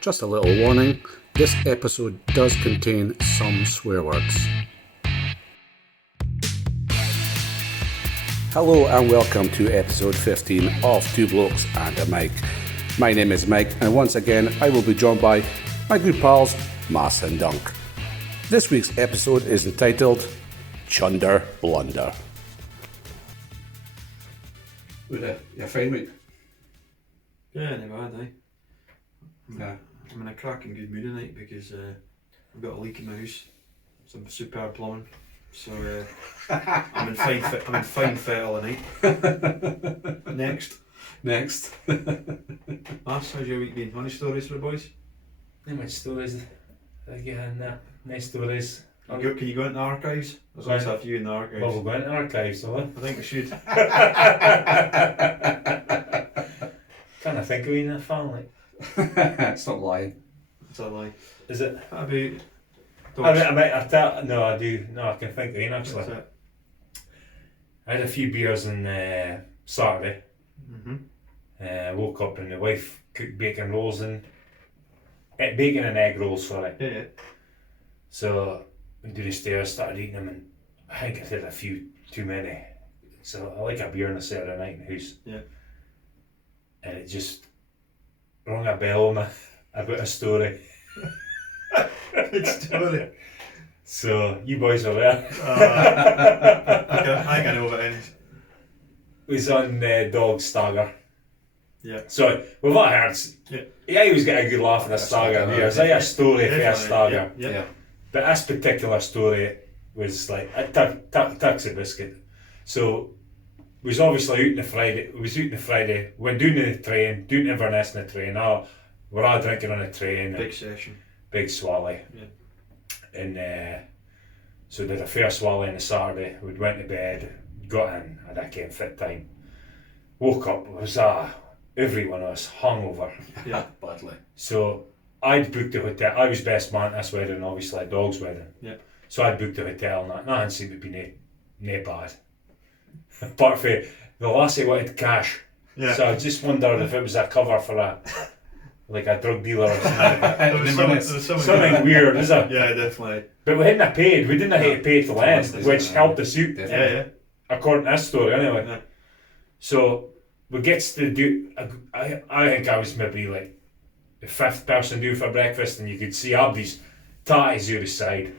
Just a little warning, this episode does contain some swear words. Hello and welcome to episode 15 of Two Blokes and a Mic. My name is Mike, and once again I will be joined by my good pals Mas and Dunk. This week's episode is entitled Chunder, Blunder. You're fine, mate? Yeah, never bad, Yeah. I'm in a cracking good mood tonight because I've got a leak in my house. Some superb plumbing, so I'm in fine fettle tonight. Next, Next. Mas, how's your week been? Any stories for the boys? Not much stories. Again, nice stories. Can you go into the archives? There's also a few in the archives. Well, we'll go into archives, will we? I think we should. Can't I think of any family? Stop lying. It's a lie. Is it? How about No, I do. No, I can think of any actually. That's it. I had a few beers on Saturday. Woke up and the wife cooked bacon and egg rolls, sorry. Yeah. So went down the stairs, started eating them, and I think I had a few too many. So I like a beer on a Saturday night in the house. Yeah. And it just rung a bell about a story. Good story. So you boys are there. I think I know what it is. It was on Dog Stagger. Yeah. So we've all heard. Yeah. You always get a good laugh in a Stagger. There's like a story for a Stagger. Yeah. But this particular story was like a taxi biscuit. So we was obviously out on the Friday. Went down to the train, down to Inverness on the train. We're all drinking on the train. Big session. Big swally. Yeah. And so did a fair swally on the Saturday. We went to bed, got in, had a came fit time. Woke up, it was every one of us hungover. Yeah. Badly. So I'd booked the hotel. I was best man at this wedding, obviously, Dog's wedding. Yeah. So I'd booked the hotel and nothing seemed to be nae bad. Apart from the lassie wanted cash. Yeah. So I just wondered if it was a cover for a drug dealer or something. There was Something weird, is it? Yeah, definitely. But we hadn't paid. We didn't have to pay till end, which helped us out. Yeah. According to this story, anyway. Yeah. So we gets to do. I think I was maybe like the fifth person due for breakfast, and you could see Abdi's tatties out the side.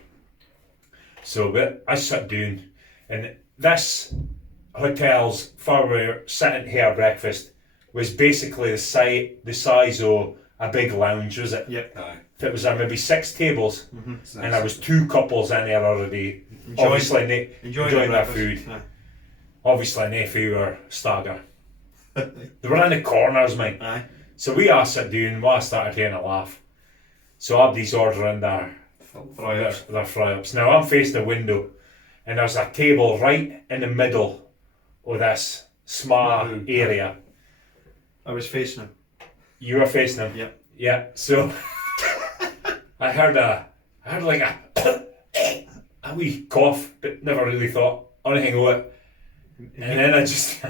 So I sat down, and this hotel's where we were sitting here breakfast was basically the size of a big lounge, was it? Yep. It was maybe 6 tables, Mm-hmm. and there was 2 couples in there already. Obviously, enjoying their food. Yeah. Obviously, nephew or Stagger. They were in the corners, mate. Aye. So we all sat down, I started hearing a laugh. So Abdi's ordering their fry-ups. Now I'm facing the window, and there's a table right in the middle of this small area. I was facing him. You were facing him? Yep. Yeah, so I heard like a wee cough, but never really thought anything of it. And then I just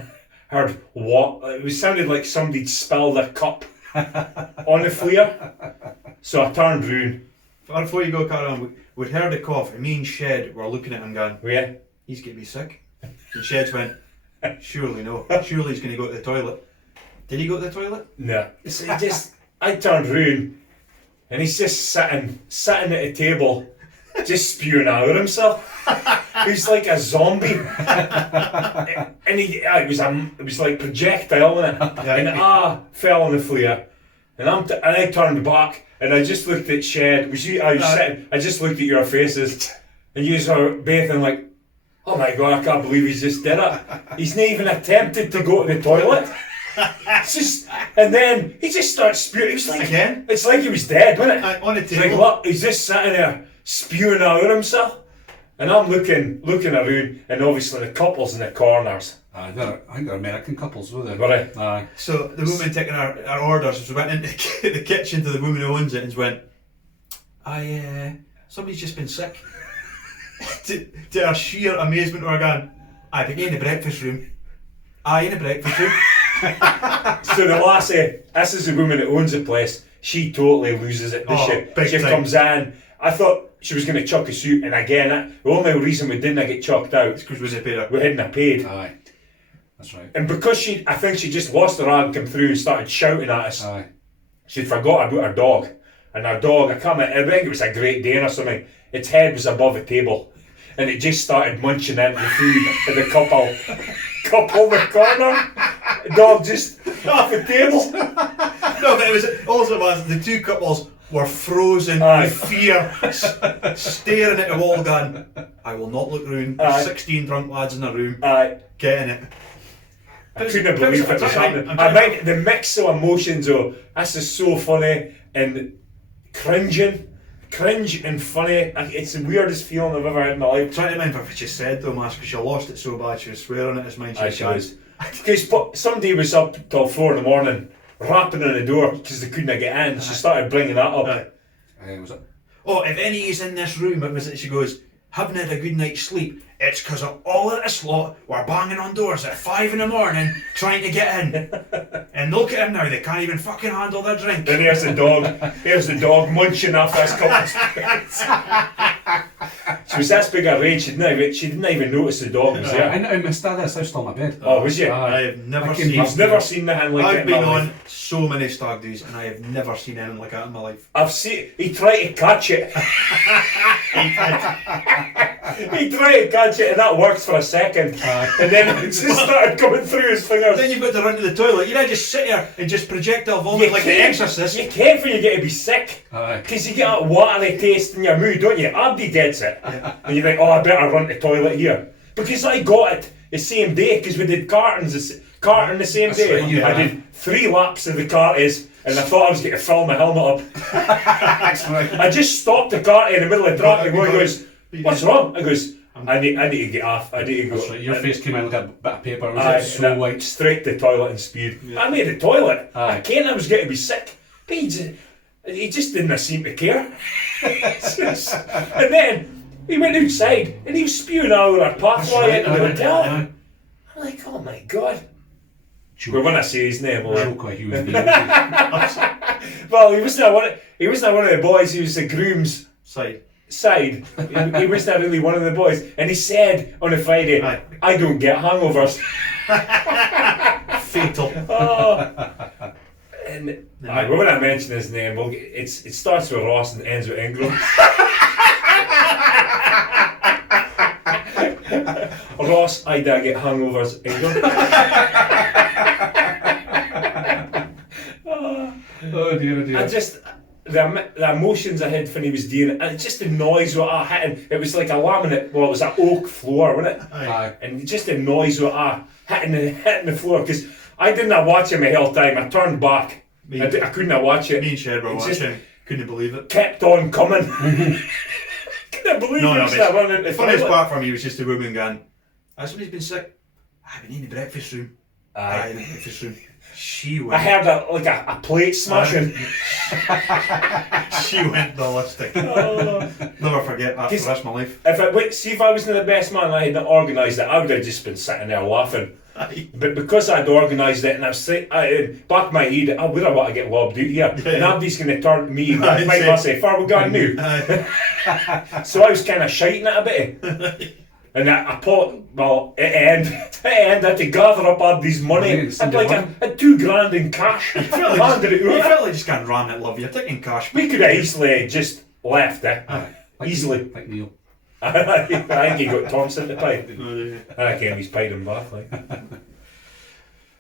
heard it sounded like somebody'd spilled a cup on the flare. So I turned round. Before you go, Karen, we'd heard a cough, and me and Shed were looking at him going, Yeah. he's going to be sick. And Shed's went, surely no. Surely he's going to go to the toilet. Did he go to the toilet? No. So I turned round, and he's just sitting at the table, just spewing out himself. He's like a zombie. And it was like projectile in it. And fell on the flare. And I turned back, and I just looked at Shed. I just looked at your faces, and you were bathing like, oh my God, I can't believe he's just did it. He's not even attempted to go to the toilet. And then he just starts spewing. It was like, again? It's like he was dead, wasn't it? On the It's table. like, what? He's just sitting there spewing out himself. And I'm looking around, and obviously the couples in the corners. I think they're American couples, were they? Were they? Aye. So the woman taking our orders went into the kitchen to the woman who owns it and went, somebody's just been sick. to our sheer amazement, we're going, but in the breakfast room. In the breakfast room. So the lassie, this is the woman that owns the place, she totally loses it, does she? big She time. comes in, I thought she was going to chuck us out, and again, the only reason we didn't get chucked out It's because we didn't pay her. we hadn't paid. Aye. That's right. And because I think she just lost her rag and came through and started shouting at us. Aye. She'd forgot about her dog. And her dog, I think it was a Great Dane or something, its head was above the table. And it just started munching into the food in the couple in the corner. The dog just off the table. No, but it was also it was the two couples were frozen Aye. with fear, staring at the wall, going, "I will not look round." Aye. There's 16 drunk lads in a room, getting it. I couldn't believe it was happening. I mean, the mix of emotions of this is so funny and cringe and funny. It's the weirdest feeling I've ever had in my life. Trying to remember what she said though, Mas, because she lost it so bad she was swearing at his mind. She was. Because somebody was up till 4 a.m. rapping on the door because they couldn't get in. She started bringing that up. Was it? Oh, if any is in this room, it was it? She goes, haven't had a good night's sleep. It's because all at this lot were banging on doors at 5 a.m. trying to get in. And look at him now, they can't even fucking handle their drink. Then here's the dog munching off this couple's face. She was this big a rage, she didn't even notice the dog was there. I missed that, that's still in my bed. Oh, was you? I have never I've never seen nothing like it I've in my been life. on so many stag do's and I have never seen anything like that in my life. He tried to catch it. He tried to catch it and that worked for a second. And then it just started coming through his fingers. Then you've got to run to the toilet. You know, just sit here and just projectile vomit like The Exorcist. You can't when you get to be sick. Aye. Because you get that watery taste in your mood, don't you? Abdi gets it. And you think, oh, I better run to the toilet here. Because I got it the same day, because we did carton the same That's day. right, you I did. did 3 laps of the carties, and I thought I was going to fill my helmet up. That's right. I just stopped the carty in the middle of the traffic. He goes, what's wrong? I goes, I need to get off. I need to go. That's right. Your face came in like a bit of paper. It was Aye, so and white. straight to the toilet and spewed. I made the toilet. Aye. I can't. I was going to be sick. But he just didn't seem to care. And then he went outside and he was spewing all over our pathway into the hotel. I'm like, oh my god. We're going to say his name. Joke like human being. Well, he wasn't one of the boys. He was the groom's Side. He wasn't really one of the boys. And he said on a Friday, Aye. I don't get hangovers. Fatal. Oh. And when I mention his name, it starts with Ross and ends with Ingram. Ross, I do get hangovers, Ingram. Oh dear, oh dear. I just the emotions I had when he was doing it, and just the noise what I hitting. It was like a laminate. Well, it was an oak floor, wasn't it? Aye. And just the noise what I hitting the floor, because I didn't watch him the whole time. I turned back. Me- I couldn't watch it. Me and Shed were It's just watching. Couldn't believe it. kept on coming. Couldn't believe No, he no, was mate. that running The funniest part for me was just the woman going, "Has somebody's been sick? I've been in the breakfast room." Aye. In the breakfast room. She I went. heard a plate smashing. She went ballistic. Oh. Never forget that for the Cause- rest of my life. If I wasn't the best man and I hadn't organised it, I would have just been sitting there laughing. Aye. But because I'd organised it and I was back of my head, I would have want to get lobbed out here. Yeah. And Abdi's going to turn to me and Aye, might say- not say, "Far we going now?" Aye. So I was kind of shiting it a bit. And I thought, well, at the end, I had to gather up Abdi's money. Yeah, I it's had like in a $2,000 in cash. You felt Handed it over. like just can't ram it, love. You're taking cash. We could have easily just left it. Like Easily. Like Neil. I think he got Thompson to pay. Oh, yeah. I reckon he's paid him back. Like.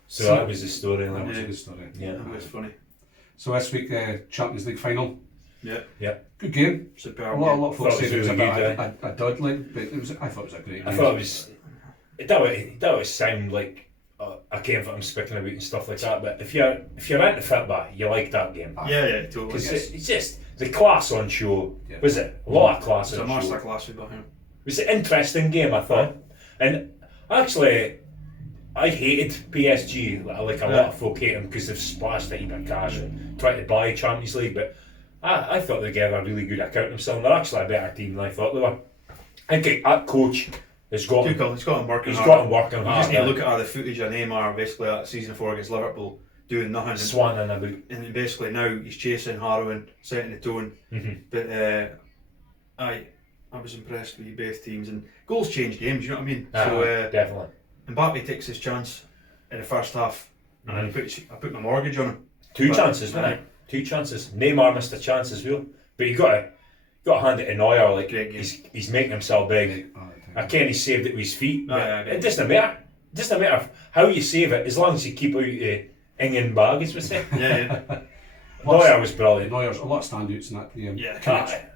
So that was the story. That Like. was a good story. Yeah. That was funny. So this week, Champions League final. Yeah. Good game. Superb. A lot of folks Thought it said it was was a really bit good, a dud, like, but I thought it was a great game. I thought it was. That would sound like I came from speaking about and stuff like that. But if you're into football, you like that game. Yeah, totally. Because It's it's just the class on show. Yeah. Was it a lot of class a on master show? class with him. It was an interesting game, I thought. And actually, I hated PSG. Like a lot of folk hate them because they've splashed a heap of cash and tried to buy Champions League. But I thought they gave a really good account of themselves. They're actually a better team than I thought they were. I think that coach has got him. Tuchel, he's got him working He's hard. got him working You hard. just need to look at all the footage of Neymar basically that season 4 against Liverpool doing nothing. Swanning about. And basically now he's chasing, harrowing, setting the tone. But I was impressed with both teams, and goals change games, you know what I mean? Definitely. Mbappe takes his chance in the first half, and I put my mortgage on him. Two chances, wasn't it? 2 chances. Neymar missed a chance as well, but you got to hand it to Neuer. Like he's making himself big. I can't he saved it with his feet. It doesn't matter. It doesn't matter how you save it, as long as you keep out the Ingen bag, as we say. Yeah. Neuer was brilliant. Neuer's a lot of standouts in that game. Yeah,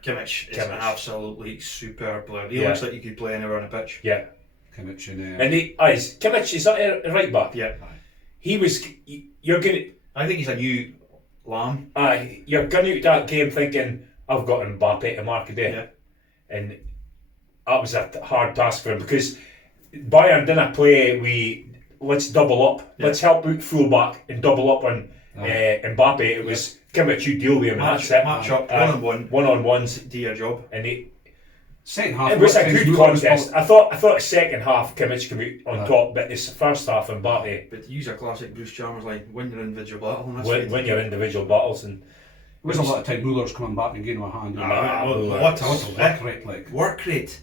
Kimmich is an absolutely superb player. He looks like he could play anywhere on the pitch. Yeah. Kimmich Kimmich is that a right back? Yeah. He was. I think he's a new Lamb. You're going out that game thinking I've got Mbappe to mark a day, and that was a hard task for him because Bayern didn't play. Let's double up. Let's help out fullback and double up on Mbappe. It was Kimmich, you deal with him. Match up, one-on-ones. Do your job. And second half. It was a good contest. I thought the second half Kimmich came out on top, but this first half Mbappe. But use a classic Bruce Chalmers line: win your individual battle. Win your individual battles, and there was a lot of time Muller's coming back and getting a hand. What a work rate like. Work rate.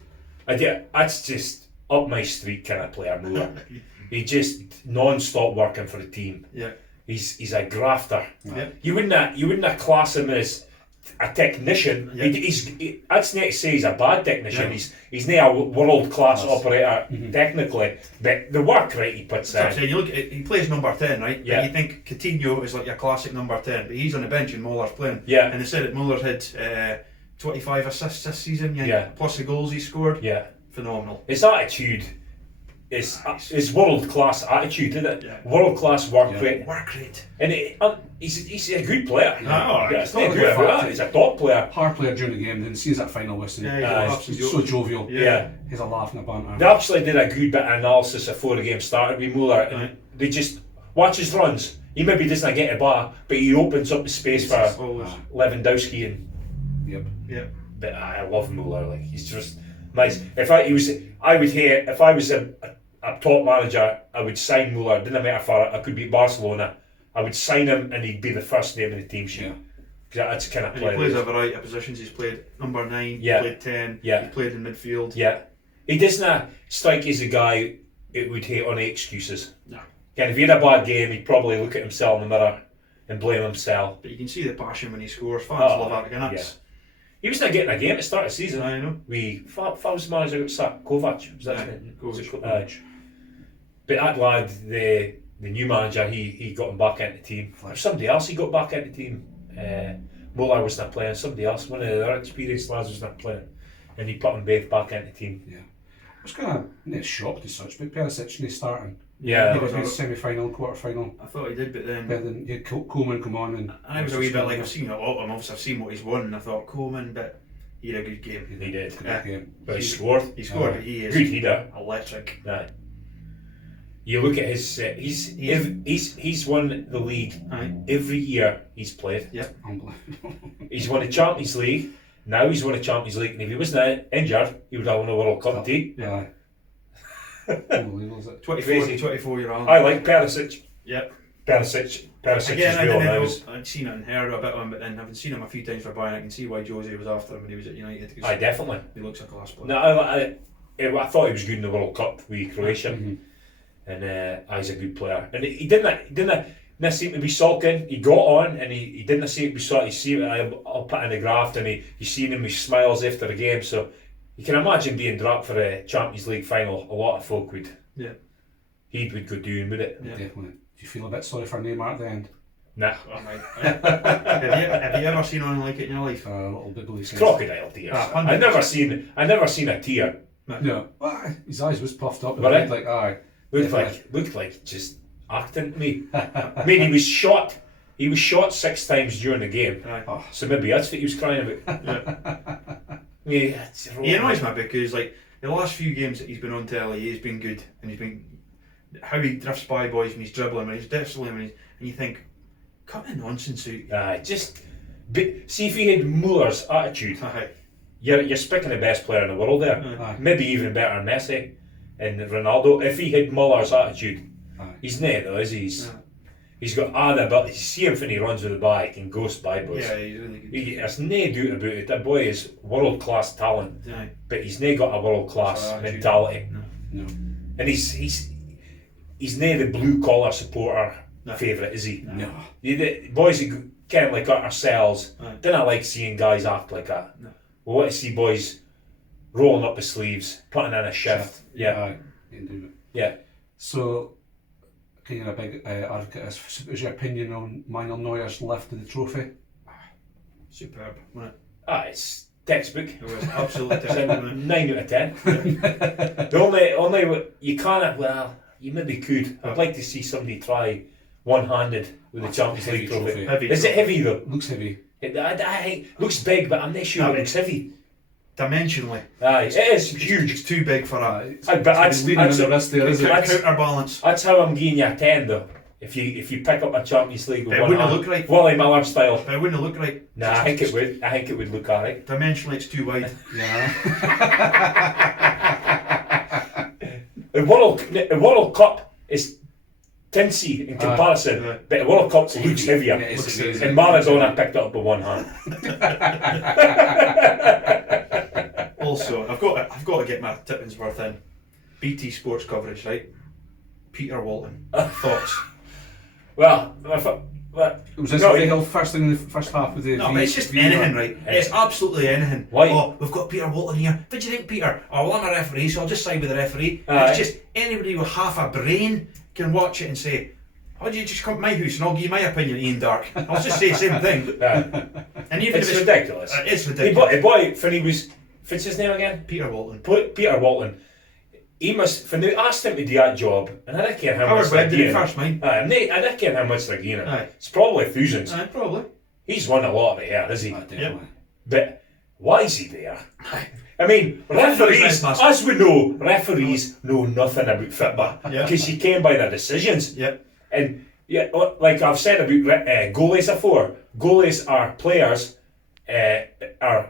That's just up my street kind of player, Muller. He just non-stop working for the team. Yeah. He's a grafter. Yeah. You wouldn't class him as a technician. Yeah. That's not to say he's a bad technician. Yeah. He's not a world class operator technically, but the work rate he puts in. Saying, you look at he plays number 10, right? Yeah. But you think Coutinho is like your classic number 10, but he's on the bench and Muller's playing. Yeah. And they said that Muller's had 25 assists this season. Yeah. Plus the goals he scored. Yeah. Phenomenal. His attitude is world class attitude, isn't it? Yeah. World class work rate. Work rate. And he's a good player. It's not good. He's a top player. Hard player during the game. Then sees that final listen. He's so jovial. Yeah. He's a laugh and a banter. They actually did a good bit of analysis before the game started with Muller. And they just watch his runs. He maybe doesn't get a bar, but he opens up the space for Lewandowski and. Yep. But I love Muller. Like he's just nice. If I was a top manager, I would sign Muller. Didn't matter for it. I could be Barcelona. I would sign him, and he'd be the first name in the team sheet. Because that's kind of player. He plays a variety of positions. He's played number 9. Yeah. He played 10. Yeah. He played in midfield. Yeah. He doesn't strike as a guy who would hate any excuses. No. And if he had a bad game, he'd probably look at himself in the mirror and blame himself. But you can see the passion when he scores. Fans love that again. He was not getting a game at the start of the season. I know. If I was the manager got sacked, Kovac. Was that his name? Kovac. But that lad, the new manager, he got him back into the team. Or somebody else he got back into the team. Muller was not playing. Somebody else, one of the other experienced lads was not playing. And he put them both back into the team. Yeah. I was kind of not shocked as such, but Perisic when he's starting. Yeah. He was in semi-final, quarter-final. I thought he did, but then you had Coleman come on and I was a wee bit like, I've seen a lot of him, obviously I've seen what he's won, and I thought Coleman, but he had a good game. He did. Good game. But he scored. He scored, but he is good header. Electric. Nah. You look at his. He's won the league every year he's played. Yep. Unbelievable. He's won the Champions League. Now he's won the Champions League, and if he wasn't injured, he would have won a World Cup too. Yeah. Unbelievable, is it? 24-year-old. I like Perisic. Yep. Perisic Again, is I'd seen it and heard a bit of him, but then having seen him a few times for Bayern, I can see why Jose was after him when he was at United. Aye, definitely. He looks a class player. No, I thought he was good in the World Cup with Croatia, and he's a good player. And he didn't seem to be sulking. He got on, and he didn't seem to be sulking. You see, I'll put in the graft, and you seen him with smiles after the game. So you can imagine being dropped for a Champions League final. A lot of folk would. Yeah. He would go doing with it. Yeah. Definitely. Do you feel a bit sorry for Neymar at the end? Nah. Have you ever seen anything like it in your life? A little bit of Crocodile tears. I never seen a tear. No. Well, his eyes was puffed up. But like, aye. Looked like just acting to me. I mean, he was shot. He was shot 6 times during the game. So maybe that's what he was crying about. Yeah. He annoys me because like the last few games that he's been on telly, he's been good, and he's been how he drifts by boys when he's dribbling, when he's dribbling, and you think, cut the nonsense out. See if he had Muller's attitude. You're picking the best player in the world there. Maybe even better than Messi. and Ronaldo. If he had Muller's attitude, Aye. he's not though, is he? Yeah. He's got the ability. You see him when he runs with the bike and ghost by boys. Yeah, he's really good. There's no doubt about it. That boy is world class talent, Aye. but he's not got a world class Attitude. mentality. No. And he's not the blue collar supporter No. favourite, is he? No. The boys who kind of like ourselves, Aye. don't like seeing guys act like that. No. We want to see boys rolling up the sleeves, putting in a shift. Yeah, Aye. You can do it. yeah. So, kind of a big advocate. Is your opinion on Manuel Neuer's lift of the trophy? Superb, wasn't It's textbook. it? It was absolutely It's a terrible. wasn't 9 out of 10. The only you can't. Well, you maybe could. I'd like to see somebody try one-handed with the Champions Heavy League trophy. trophy. Heavy Is it trophy. heavy though? Looks heavy. It looks big, but I'm not sure No, it looks heavy. Dimensionally, Aye, it is it's huge. too big for that. It's But that's- leaning on that's- the wrist there, is it? that's- Counterbalance. That's how I'm giving you a 10 though. If you pick up a Champions League with It one wouldn't hand, look right. Wally Miller style. But it wouldn't look right. Nah, I think it would. I think it would look alright. Dimensionally, it's too wide. Yeah. The World Cup is tinsy in comparison, Aye. but the World Cup looks heavier. Yeah, it's Looks amazing. And Maradona picked it up with one hand. Also, I've got to get my tippings worth in. BT Sports coverage, right? Peter Walton. Thoughts? Well, Was this No, the whole first thing in the first half of the No, but it's just anything, right? It's absolutely anything. Why? Oh, we've got Peter Walton here. What do you think, Peter? Oh, well, I'm a referee, so I'll just side with the referee. And Aye. it's just anybody with half a brain can watch it and say, "How do you just come to my house and I'll give you my opinion, Ian Dark?" I'll just say the same thing. And even it's if ridiculous. it's Hey, ridiculous. boy, when he was, what's his name again? Peter Walton. Peter Walton. He must, when they asked him to do that job, and I don't care how Howard much they're Webb did it giving him. first, mate. I don't care how much they're giving him. Aye. It's probably thousands. Probably. He's won a lot of it here, is he? Definitely. But why is he there? I mean, Well, that's referees, nice. as we know, referees know nothing about football Yeah. because you came by their decisions. Yep. And yeah, like I've said about goalies before, goalies are players, are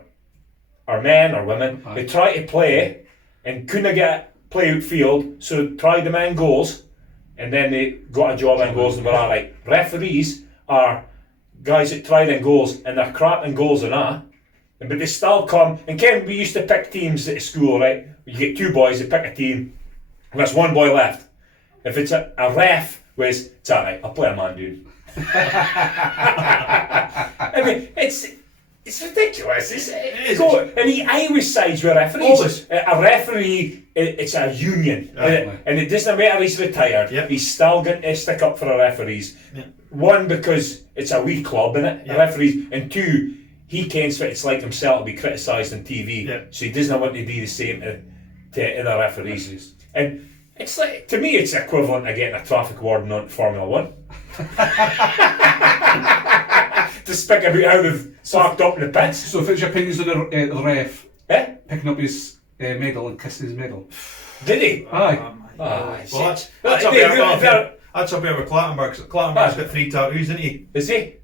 men or women who try to play and couldn't get play outfield, so tried them in goals, and then they got a job in goals and were alright. Referees are guys that tried in goals and they're crap in goals and that, but they still come. And Ken, we used to pick teams at school, right? You get two boys, they pick a team, and there's one boy left. If it's a ref, it's alright, I'll play a man, dude. I mean, it's ridiculous. is. And he always sides with referees. Always. A referee, it's a union, and it doesn't matter he's retired. Yep. He's still going to stick up for the referees. Yep. One, because it's a wee club, innit? The Yep. referees, and two, he kens what it's like himself to be criticised on TV, Yep. so he doesn't want to do the same to other referees. And it's like, to me, it's equivalent to getting a traffic warden on Formula 1. To speak about how they've parked up in the pits. So, if it's your opinions on the ref Eh? picking up his medal and kissing his medal? Did he? Aye. Ah, Well, that's Well, up they- there. they're- That's up there with Clattenburg. Clattenburg's got 3 tattoos, isn't he? Is he?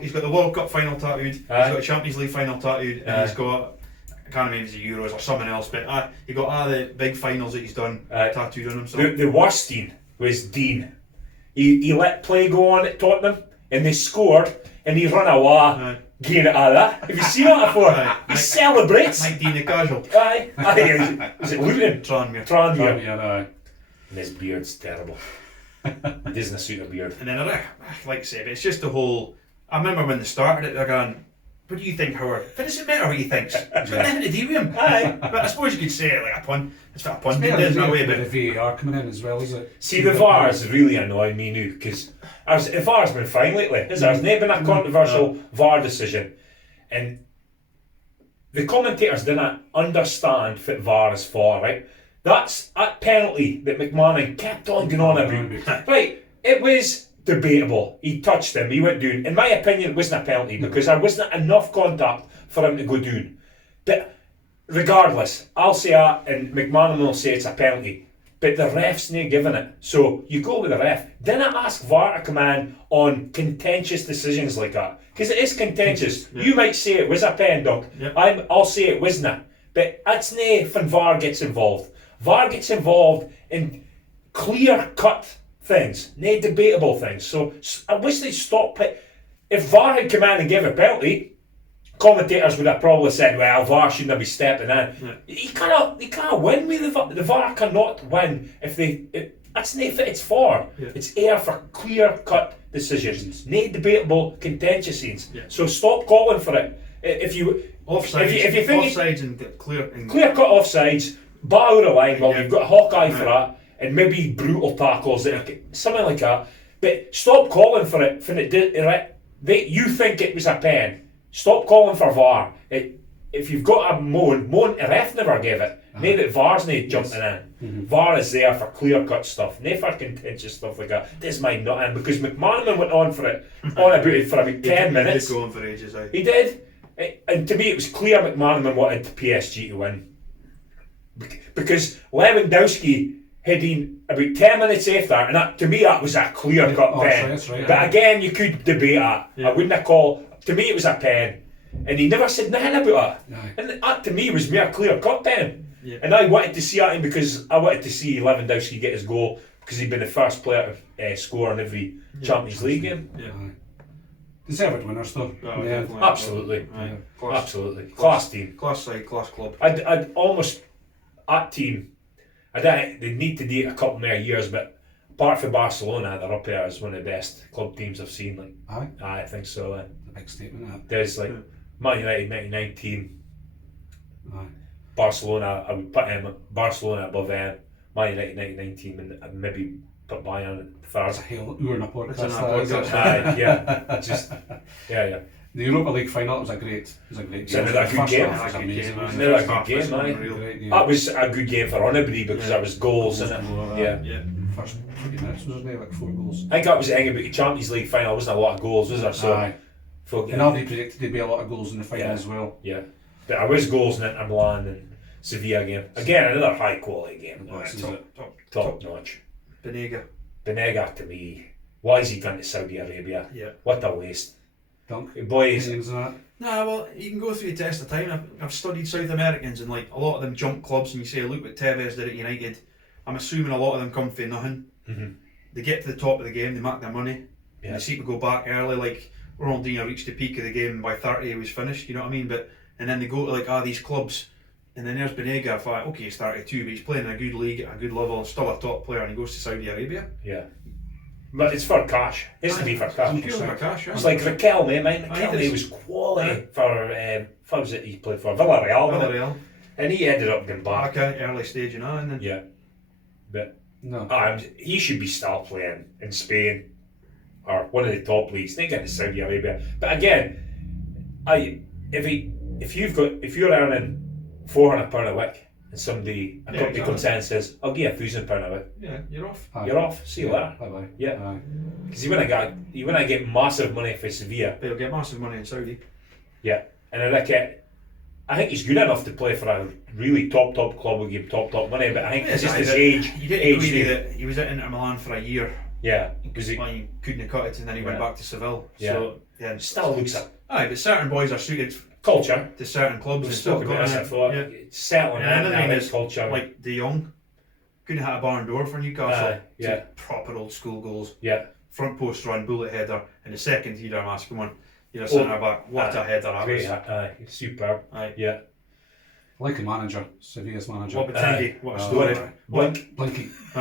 He's got the World Cup final tattooed. He's Aye. got a Champions League final tattooed, and Aye. he's got, I can't remember if it's the Euros or something else, but he got the big finals that he's done Aye. tattooed on himself. The worst thing was Dean. He let play go on at Tottenham, and they scored, and he run away, Aye. getting it out of that. Have you seen that before? Aye. He celebrates. Mike Dean, the casual. Aye. Is it Luton? Tranmere. Tranmere. Yeah, no. And his beard's terrible. He doesn't suit a beard. And then like I say, but it's just the whole. I remember when they started it, they're going, "What do you think, Howard?" But does it matter what he thinks? It's got nothing to do with him. Aye. But I suppose you could say it like a pun. It's not a pun, Yeah, it is in a way, with but the VAR coming in as well, is it? See, the VAR's really annoying me now, because the VAR's been fine lately, has there? There's not been a controversial VAR decision. And the commentators didn't understand what VAR is for, right? That's that penalty that McMahon kept on going on about. Right, it was debatable. He touched him, he went down. In my opinion, it wasn't a penalty because there wasn't enough contact for him to go down. But regardless, I'll say that, and McMahon will say it's a penalty. But the ref's not giving it. So you go with the ref. Didn't ask VAR to come in on contentious decisions like that. Because it is contentious. Yeah. You might say it was a pen, Doc. Yep. I'll say it wasn't. But that's not when VAR gets involved. VAR gets involved in clear-cut things, no debatable things. So I wish they'd stop it. If VAR had come in and gave a penalty, commentators would have probably said, well, VAR shouldn't be stepping in. Yeah. You can't win with the VAR. The VAR cannot win if that's not what it's for. Yeah. It's there for clear-cut decisions, no debatable contentious scenes. Yeah. So stop calling for it. If you think offsides and clear clear-cut offsides, bar out of line, well, Yeah. you've got a Hawkeye for Right. that, and maybe brutal tackles, something like that. But stop calling for it. You think it was a pen. Stop calling for VAR. If you've got a moan, the ref never gave it. No, that VAR's not jumping in. VAR is there for clear-cut stuff, no for contentious stuff like that. This might not in, because McManaman went on for about 10 minutes. He did go on for ages. He did. And to me, it was clear McManaman wanted PSG to win. Because Lewandowski had in about 10 minutes after, and that, to me, that was a clear-cut pen. That's right, But again, you could debate that. Yeah. I wouldn't have called. To me, it was a pen. And he never said nothing about that. Aye. And that, to me, was mere clear-cut pen. Yeah. And I wanted to see that because I wanted to see Lewandowski get his goal because he'd been the first player to score in every Champions League game. Yeah. Aye. Deserved winners though. Oh, Yeah. definitely. Absolutely. Aye. Class, Absolutely. Class team. class side, class club. I'd almost, that team, they need to do it a couple more years, but apart from Barcelona, they're up there as one of the best club teams I've seen. Like, Aye. I think so. A big statement that. There's like Man United 99 team, Aye. Barcelona, I would put Barcelona above Man United 99 team, and maybe put Bayern at That's third. a hell we're in a podcast. It's in a that, is it? podcast. Aye, yeah, just, yeah. The Europa League final was a great game. It's another good First game. half was Aye, good amazing. game, wasn't aye. it? Another First half good was game, aye. unreal. Great game. That was a good game for anybody because there was goals in it. Yeah. Yeah. First 20 minutes wasn't it? Like 4 goals. I think that was the thing about the Champions League final. Wasn't a lot of goals, was there? So, Aye. for, And nobody predicted there'd be a lot of goals in the final Yeah. as well. yeah, but there was goals in Inter Milan and Sevilla game. Again, another high quality game. Aye, Top, is it? top notch. Benega. To me, why is he going to Saudi Arabia? Yeah. What a waste. Dunk. Boys, Opinions on that? Nah, well, you can go through a test of time. I've studied South Americans and like a lot of them jump clubs, and you say, look what Tevez did at United. I'm assuming a lot of them come from nothing. Mhm. They get to the top of the game, they make their money, Yeah. and they seem to go back early. Like Ronaldinho reached the peak of the game, and by 30 he was finished. You know what I mean? And then they go to like these clubs, and then there's Benega. I thought, okay, he's 32, but he's playing in a good league at a good level, and still a top player, and he goes to Saudi Arabia. yeah. But it's for cash. It's to be for cash. It's purely for cash, yeah. It's like Raquel, mate. Aye, Raquel, it he is. was quality for, what was it he played for? Villarreal, wasn't it? Villarreal, And he ended up getting back. back at early stage, you know, and then Yeah. But No. he should be still playing in Spain or one of the top leagues. Not getting to Saudi Arabia. But again, if you're earning £400 a week and a company exactly. comes in and says, I'll give you £1,000 a week, yeah, you're off. Aye. you're off. See you later. Bye bye. Yeah. Aye. Because you want to get massive money for Sevilla. They'll get massive money in Saudi. Yeah. And I think he's good enough to play for a really top club who give top money. But I think it's just his age. He didn't age agree thing. that he was at Inter Milan for a year. Yeah. Because he Well, he couldn't have cut it, and then he went Yeah. back to Seville. Yeah. So yeah, still looks at aye, but certain boys are suited culture. to certain clubs and Still stuff. good as I thought. Yeah. Settling Yeah, in, another I thing like is, culture. Like De Jong, couldn't have had a barn door for Newcastle. Aye, yeah. Two proper old school goals. Yeah. Front post run, bullet header, and the second header mask. Come on, you're a Oh, centre back. What aye. a header that Great, was. superb. Aye. Yeah. Like the manager, Sevilla's manager. What about Tiggy? What a Oh, story. aye. What, Blinky. Aye.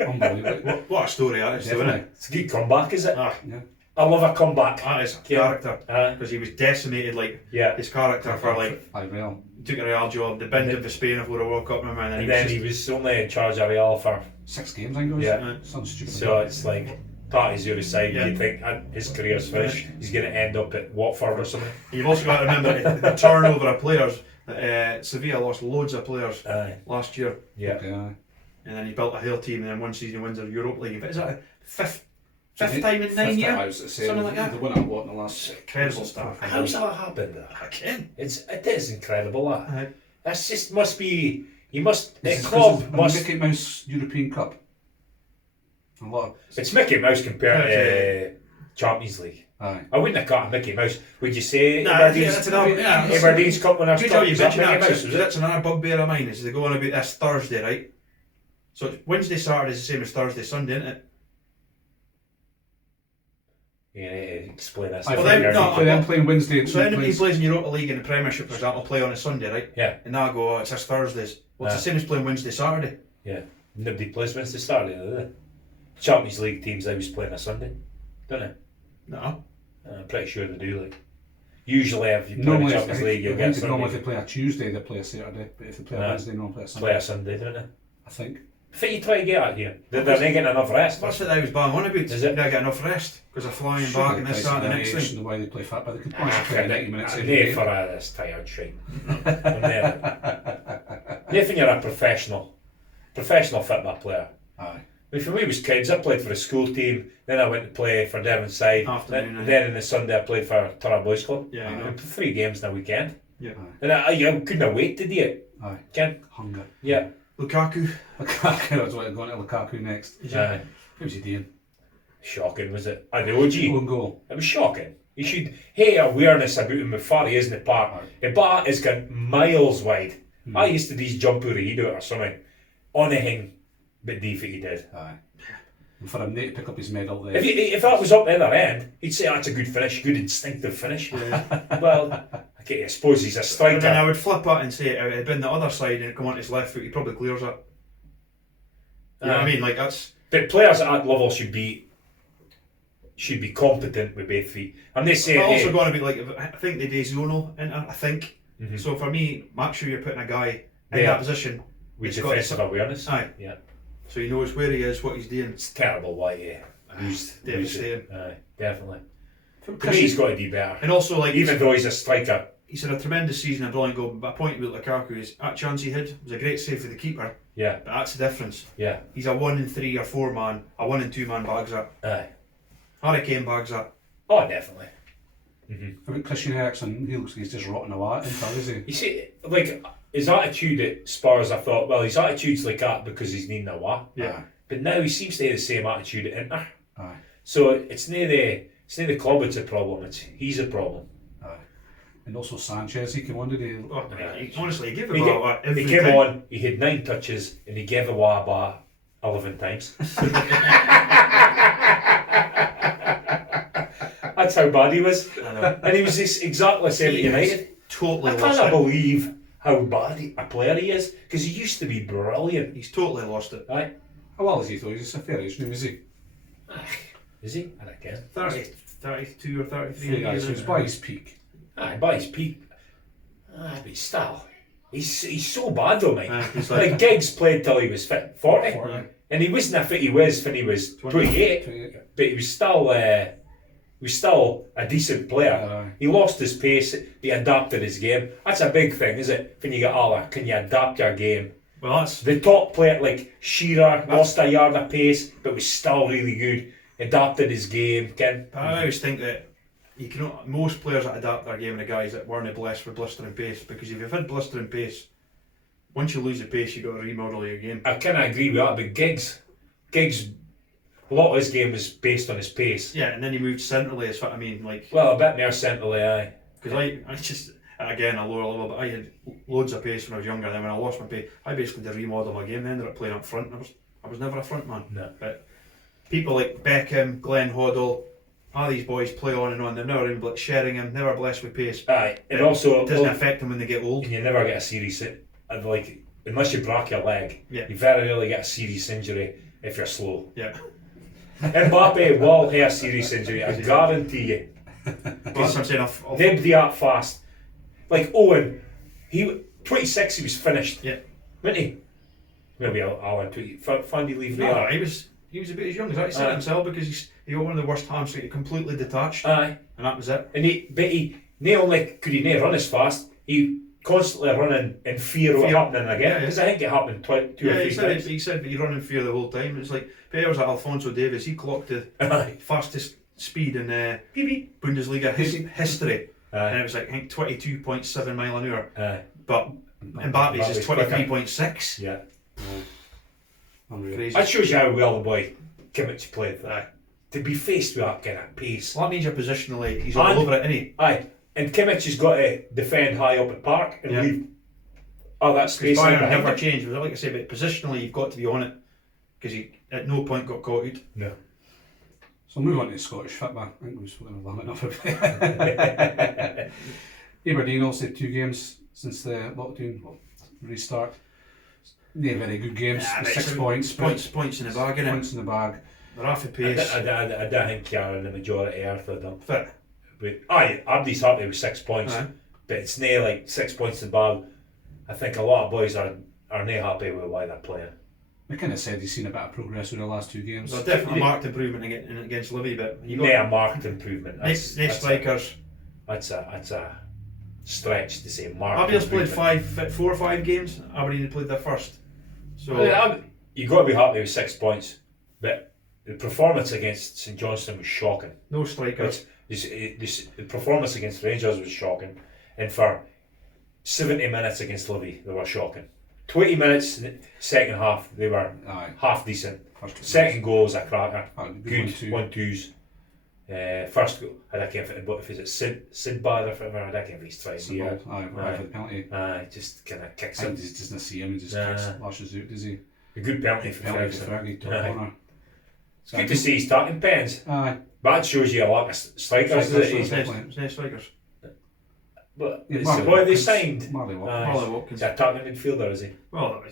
Aye. Unbelievable. what a story that is, isn't Definitely. it? It's a good comeback, is it? Ah, Yeah. I love a comeback. that is Yeah. character. Aye. Because he was decimated, like Yeah. his character for like Aye, Real. took a Real job, the bend him for Spain before the World Cup, remember? And then, And then he he was was only in charge of Real for, 6 games, I think it was. Yeah. Something stupid. so it's like, parties the other side, Yeah. you think his career's finished, he's going to end up at Watford or something. just, you've also got to remember the turnover of players. Sevilla lost loads of players Aye. last year, Yeah. Okay, aye. and then he built a whole team, and then one season he wins the Europa League. But is that a fifth time in 9 Fifth time, I years? was saying, Something like that. They won it what in the last Incredible stuff. How's that happened? Again. It is incredible, that. Aye. That's just, must be, you must, the This is club because of must, Mickey Mouse European Cup. A lot of, it's Mickey Mouse compared to Champions League. aye. I wouldn't have caught Mickey Mouse. Would you say Nah, Aberdeen's, that's another. Yeah, Aberdeen's Cup winners' Good cup? job you Was that mentioned Mickey that, Mouse, 'cause was it? that's another bugbear of mine. Is they go on about this Thursday, right? So it's Wednesday, Saturday is the same as Thursday, Sunday, isn't it? Yeah, explain this. I Well, think then, no, for them playing Wednesday. So anybody who plays in Europa League and the Premiership, for example, play on a Sunday, right? Yeah. And now go, oh, it's this Thursdays. Well, it's the same as playing Wednesday, Saturday. Yeah. Nobody plays Wednesday, Saturday, do they? Champions League teams always play on a Sunday, don't they? No. I'm pretty sure they do. Like, usually, if you play in Normally, the Champions League, you'll I get think Sunday. normally if they play a Tuesday, they play a Saturday. But if they play a Wednesday, they don't play a Sunday. Play a Sunday, don't they? I think. I think you try to get at here. They're not getting enough rest. That's what I was bang on about. Is it? You gotta get enough rest because they're flying back and this, that, and the next thing. The way they play fat, but they could play 90 minutes I'm every there day. for this tired shit. I'm there. If you're a professional football player. Aye. I mean, for me, it was kids. I played for a school team. Then I went to play for Devonside. Afternoon, Then in the Sunday, I played for Tara Boys Club. Yeah, I know. 3 games in a weekend. Yeah. And I couldn't wait to do it. Aye. Ken? Hunger. Yeah. Lukaku. Lukaku, that's what I'm going to Lukaku next. Aye. What was he doing? Shocking, was it? The OG. One goal. It was shocking. You should have awareness about him before he is in the park. Aye. The bar is got miles wide. I used to these jump out he'd do it or something. Anything but do what he did. Aye. And for him to pick up his medal there. If that was up the other end, he'd say that's a good finish, good instinctive finish. Well, okay, I suppose he's a striker. And then I would flip it and say it had been the other side and it come on his left foot, he probably clears it. You know what I mean? Like that's. But players at that level should be competent with both feet. I'm not saying. But also going to be like, I think they do zonal, and I think. Mhm. So for me, make sure you're putting a guy in Yeah. that position. with it's got defensive awareness. Aye. Yeah. So he knows where he is, what he's doing. It's terrible why used Devastating. Aye, definitely. To me, Because he's got to do better. And also, like, Even though he's a striker. he's had a tremendous season, a brilliant goal. But my point about Lukaku is that chance he had was a great save for the keeper. Yeah, But that's the difference. yeah. He's a 1 in 3 or 4 man, a 1 in 2 man bags that. Aye. Harry Kane bags that. Oh, definitely. about Christian Eriksen, he looks like he's just rotting away, is he? You see, like, his attitude at Spurs, I thought, well, his attitude's like that because he's needing a wah. Yeah. But now he seems to have the same attitude at Inter. Aye. So it's near the club it's a problem, he's a problem. Aye. And also Sanchez, he came on today. Oh, honestly, he gave He it back every He came time. on, he had 9 touches and he gave a wah about 11 times. That's how bad he was. I know. And he was exactly the same at United. Totally I lost cannot it. believe how bad a player he is because he used to be brilliant. He's totally lost it. Right? How well is he though? He's a fair age now, is he? Is he? I don't care. 32 or 33 Yeah, years so he's old. by his peak. Aye, by his peak. But still, he's so bad though, mate. He's Like like, Giggs played till he was 40, 40. and he wasn't a fit he was when he was 28, but he was still a decent player. Aye. He lost his pace. He adapted his game. That's a big thing, is it? When you get all that, can you adapt your game? well, that's The top player like Shearer lost a yard of pace, but was still really good. Adapted his game. Ken. I always think that you can most players that adapt their game are the guys that weren't blessed with blistering pace, because if you've had blistering pace, once you lose the pace, you've got to remodel your game. I kind of agree with that, but Giggs, a lot of his game was based on his pace. Yeah, and then he moved centrally, is what I mean. Like, Well, a bit more centrally, aye. because I just, again, a lower level, but I had loads of pace when I was younger, and then when I lost my pace, I basically did remodel my game. I ended up playing up front, and I was never a front man. No. But people like Beckham, Glenn Hoddle, all these boys play on and on. They're never in Sheringham, never blessed with pace. Aye, and also It doesn't affect them when they get old. and you never get a serious like unless you break your leg. Yeah. You very rarely get a serious injury if you're slow. Yeah. Mbappe will have a serious injury, I guarantee you. Well, that's what I'm saying. I'll They'd be that fast. Like Owen, 26 he was finished. Yeah. Wasn't he? Maybe Alan 20. Fandy leave No, there. he was about as young as that. He said it himself, because he got one of the worst hamstrings. He completely detached, Aye. and that was it. And he not only could he not run as fast, he constantly running in fear of it Fear. happening again. Yeah, Because I think it happened two or Yeah, three he said times. he said he run in fear the whole time. It's like players like Alphonso Davies. He clocked the Aye. fastest speed in Beep, beep. Bundesliga history, and Aye. it was like I think 22.7 mile an hour. Aye. But Mbappe's is quicker. 23.6. Yeah. Unreal. Crazy. That shows you how well the boy Kimmich played. Aye. To be faced with that kind of pace. Well, that means you're positionally. He's And- all over it, isn't he? Aye. And Kimmich has got to defend high up at park and Yeah. leave all that space Bayern behind never him. changed. Like I say, but positionally, you've got to be on it. because he at no point got caught. No. So move on to the Scottish football. I think we've spoken long enough about it. Aberdeen also had 2 games since the lockdown restart. They're very good games. Yeah, 6 points. Points in the bag, innit? Points in the bag. They're off the pace. I don't think you're in the majority here for them. Fit. But Aberdeen's happy with 6 points, Aye. but it's nae like 6 points in the bag. I think a lot of boys are nae happy with why they're playing. McKinnon said he's seen a bit of progress in the last 2 games. There's definitely marked improvement against Livy, but you Nae got a marked improvement. next strikers. That's a stretch to say marked. Aberdeen's played improvement. 4 or 5 games. Aberdeen had played their first. So You got to be happy with 6 points, but the performance against St Johnstone was shocking. no strikers. The performance against Rangers was shocking, and for 70 minutes against Livy, they were shocking. 20 minutes, second half, they were half decent. Second goal was a cracker. Good 1-2s. First goal, I don't care if it's Sidbad or whatever, I don't care if he's trying here. For the penalty. Just kind of kicks He him. just doesn't see him and just lashes out, does he? A good penalty for Ferguson. Fergie, top Aye. corner. It's good to see he's starting pens. Aye. But that shows you a lot of strikers. Strikers, It's no strikers. But Yeah, it's Marley the boy they Watkins. signed. Marley Watkins. Aye. Marley Watkins. He's an attacking midfielder, is he? Well,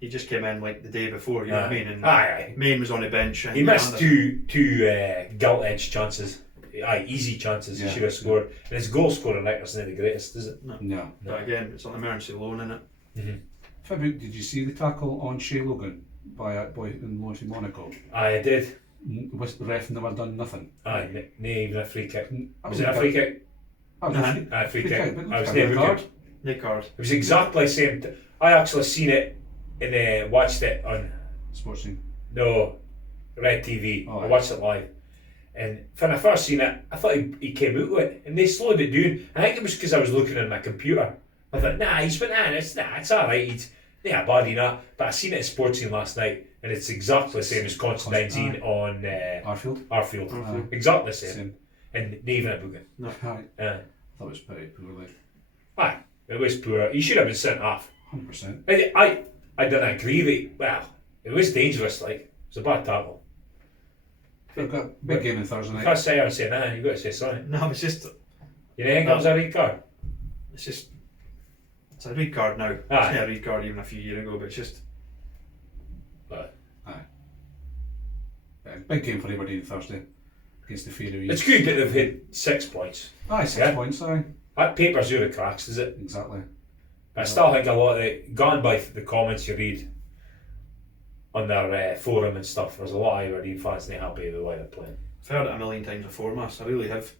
he just came in like the day before, you know what I mean? And Aye. Main was on the bench. And He missed Anderson. two gilt-edged chances. Easy chances. Yeah. He should have scored. And his goal scoring record isn't the greatest, is it? No. But again, it's an emergency loan, isn't it? Fabric, did you see the tackle on Shea Logan by a boy in loan from Monaco? I did. The ref never done nothing. Aye, nay, even a free kick. That Was it a free kick? That was Aye. a free- Aye, free free kick. kick, but I was it's never a good. card. No card. It was exactly the same. I actually seen it and watched it on Sports scene. Red TV. Oh, I aye. watched it live. And when I first seen it, I thought he came out with it, and they slowed it down. I think it was because I was looking at my computer. I thought, he's went it's alright. He's a bad enough. But I seen it in Sports Scene last night, and it's exactly the same as Constantine on Arfield. Arfield. Aye. Exactly the same. Same. And not even a booking. No. Aye. Yeah. I thought it was pretty poorly. Aye, it was poor. He should have been sent off. 100%. I didn't agree that. Well, it was dangerous. Like it was a bad tackle. We've got a big game on Thursday You night. can't say I say nah. You got to say something. No, it's just You think that was a red card? it's a red card now. It's Aye. not a red card even a few years ago, but it's just But Big game for Aberdeen Thursday against the Faroese. it's good that they've hit 6 points. Aye, 6 Yeah. points, aye. That paper's out of cracks, does it? Exactly. I still think a lot of it, gone by the comments you read on their forum and stuff, there's a lot of Aberdeen fans not happy with the way they're playing. I've heard it a million times before, Mass. I really have.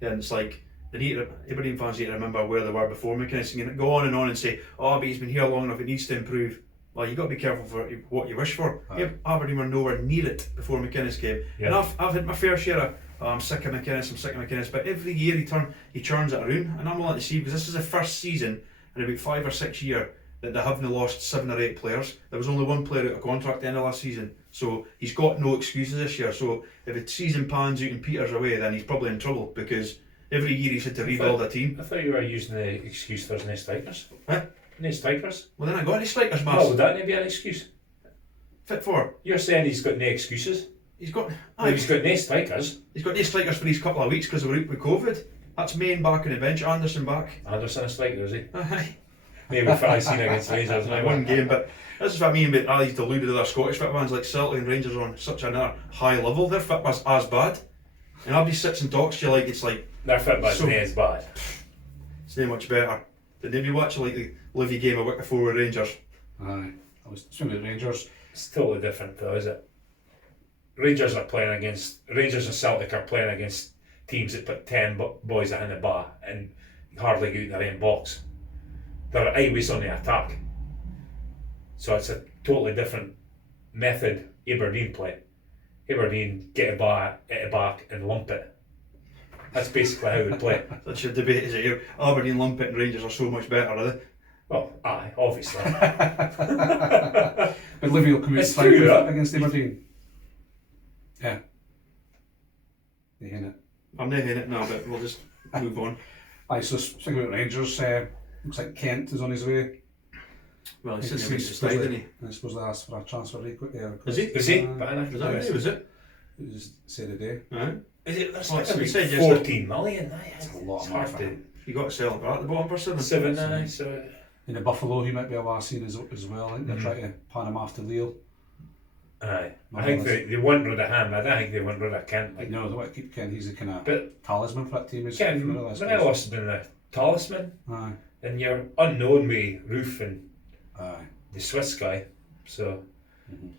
And it's like Aberdeen fans need to remember where they were before McKinnon. You can go on and say, but he's been here long enough, it needs to improve. Well, you've got to be careful for what you wish for. Aye. Aberdeen were nowhere near it before McKinnon came. Yeah. And I've had my fair share of, I'm sick of McKinnon, but every year he churns it around. And I'm willing to see, because this is the first season in about 5 or 6 years that they haven't lost 7 or 8 players. There was only 1 player out of contract at the end of last season. So he's got no excuses this year. So if the season pans out and peters away, then he's probably in trouble, because every year he's had to rebuild a team. I thought you were using the excuse there's no strikers. Huh? No strikers? Well, then I got any strikers, Mass. Oh, would that not be an excuse? Fit for. You're saying he's got no excuses? He's got. Well, he's got no strikers. He's got no strikers for these couple of weeks because we're out with COVID. That's Main back on the bench, Anderson back. Anderson a striker, is he? Aye. Maybe if I seen against Rangers. Like one game, but this is what I mean about all these deluded other Scottish footballers like Celtic and Rangers are on such another high level. Their football's as bad. And everybody sits and talks to you like it's like Their football's So- not as bad. it's no much better. Did maybe watch like the Livy game a week before with Rangers? Aye. I was swimming with Rangers. It's totally different though, is it? Rangers and Celtic are playing against teams that put 10 boys in the bar and hardly get out their own box. They're always on the attack. So it's a totally different method Aberdeen play. Aberdeen get a bar at the back and lump it. That's basically how they play. That's your debate, is it? Here, Aberdeen, Lumpet and Rangers are so much better, are they? Well, aye, obviously. But Livy will come out It's fight true, that. against Aberdeen. Yeah. They in it. I'm not in it now, but we'll just move on. Aye, so speaking about Rangers, looks like Kent is on his way. Well, I he's think sitting there he's with his didn't he? I suppose they asked for a transfer request. Is he? Is he? But Is that right? Was it? It just said a day. Right. Is it? That's Well, like so he said 14 million. That's a lot of It's money hard for to. him. You got to sell him at the bottom for 7. 7, so. In the Buffalo, he might be a last seen as well. I think they're trying to pan him after Lille. Aye. I think they want rid of him. I don't think they want rid of Kent. Like, No, they want to keep Ken. He's a kind of but talisman for that team. Ken, Morelos has been a talisman, Aye, and you're unknown with Roof and aye. the Swiss guy. So,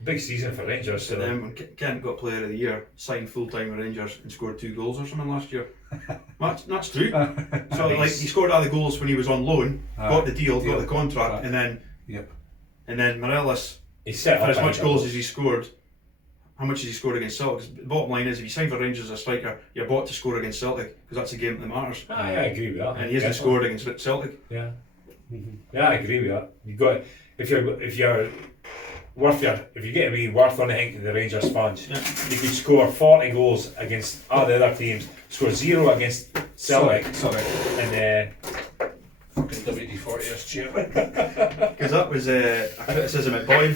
big season for Rangers. So So, then when Kent got Player of the Year, signed full time with Rangers and scored 2 goals or something last year. That's true. So like he scored all the goals when he was on loan, got the deal, got the contract, Right. and then Yep. Morelos, he set for up as much a- goals as he scored, how much has he scored against Celtic? 'Cause the bottom line is, if you sign for Rangers as a striker, you're bought to score against Celtic because that's the game that matters. Aye, I agree with that. And he hasn't scored against Celtic. Yeah. Yeah, I agree with that. You got if you're worth your if you get to be worth anything to the Rangers fans, Yeah. you could score 40 goals against all the other teams, score 0 against Celtic, Sorry. and Fucking WD-40 is cheap. Because that was a criticism at Boyd.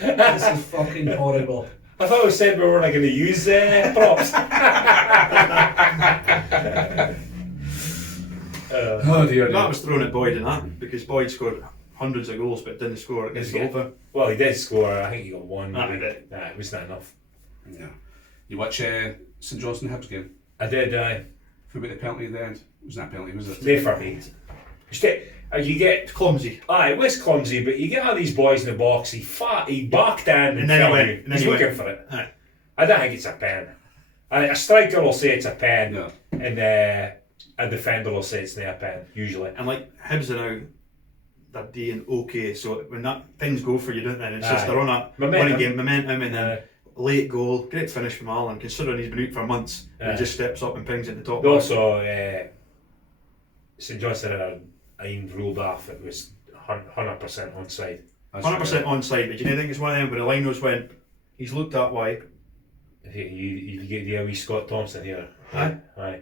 This is fucking horrible. I thought we said we weren't going to use props. Oh dear. That was thrown at Boyd in that because Boyd scored hundreds of goals but didn't score against Yeah. Europa. Well, he did score. I think he got 1. Ah, he did. Nah, it wasn't enough. Yeah. You watch St Johnstone Hibs game? I did. Who about the penalty at the end? It wasn't a penalty, was it? They for me. You get It's clumsy. Aye, it was clumsy, but you get all these boys in the box. He backed down And then he fell went, you. and then He's he looking went. for it. Aye. I don't think it's a pen. A striker will say it's a pen, Yeah. and a defender will say it's not a pen. Usually, And like Hibs are now, they're doing okay. So when that things go for you, don't they? And it's just Aye. they're on a Momentum. winning game momentum, and then Aye. late goal, great finish from Allen. Considering he's been out for months, and Aye. he just steps up and pings at the top. but also St Johnstone had a ruled off. It was 100% onside. 100% onside. But do you think it's one of them where the linos went? He's looked that way. You get the wee Scott Thompson here. Aye. Aye.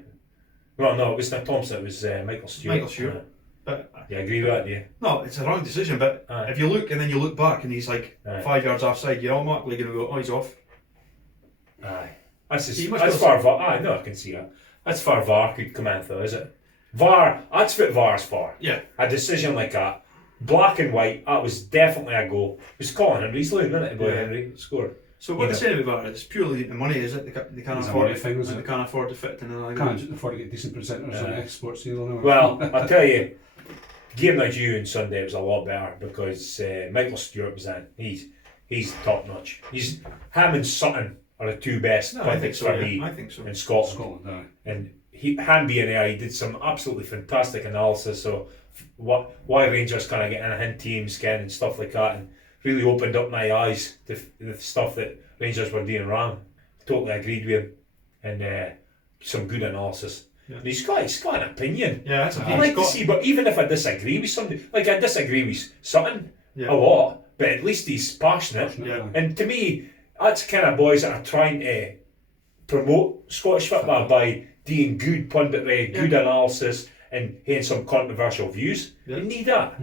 Well, no, it was not Thompson. It was Michael Stewart. Michael Stewart. But Yeah, I agree with that. Do you? no, it's a wrong decision. But Aye. if you look and then you look back and he's like Aye. 5 yards offside, you're automatically going to go, oh, he's off. Aye. That's You must that's go- far VAR. Aye, no, I can see that. That's far VAR could come in though, is it? VAR, that's what VAR's for. Yeah. A decision like that, black and white, that was definitely a goal. It was Colin Henry's losing, isn't it? Boy, Yeah. Henry scored. So what You they're know. saying about it, it's purely the money, is it? They can't It's a afford money it. thing, isn't They it? can't afford to fit in another Can't game. afford to get decent presenters on the sports deal. No. Well, I'll tell you, game like you on Sunday was a lot better because Michael Stewart was in. He's top notch. He's him and Sutton are the 2 best No, I think pundits so. for Yeah. me I think so. in Scotland. Scotland, aye. And him being there, he did some absolutely fantastic analysis of why Rangers kind of get in hand teams, Ken, and stuff like that, and really opened up my eyes to the stuff that Rangers were doing wrong. Totally agreed with him, and some good analysis. Yeah. And he's got an opinion. Yeah, that's a I like to see, but even if I disagree with somebody, like I disagree with Sutton Yeah. a lot, but at least he's passionate. Yeah. And to me, that's the kind of boys that are trying to promote Scottish football by doing good punditry, good analysis, and having some controversial views. Yeah. You need that.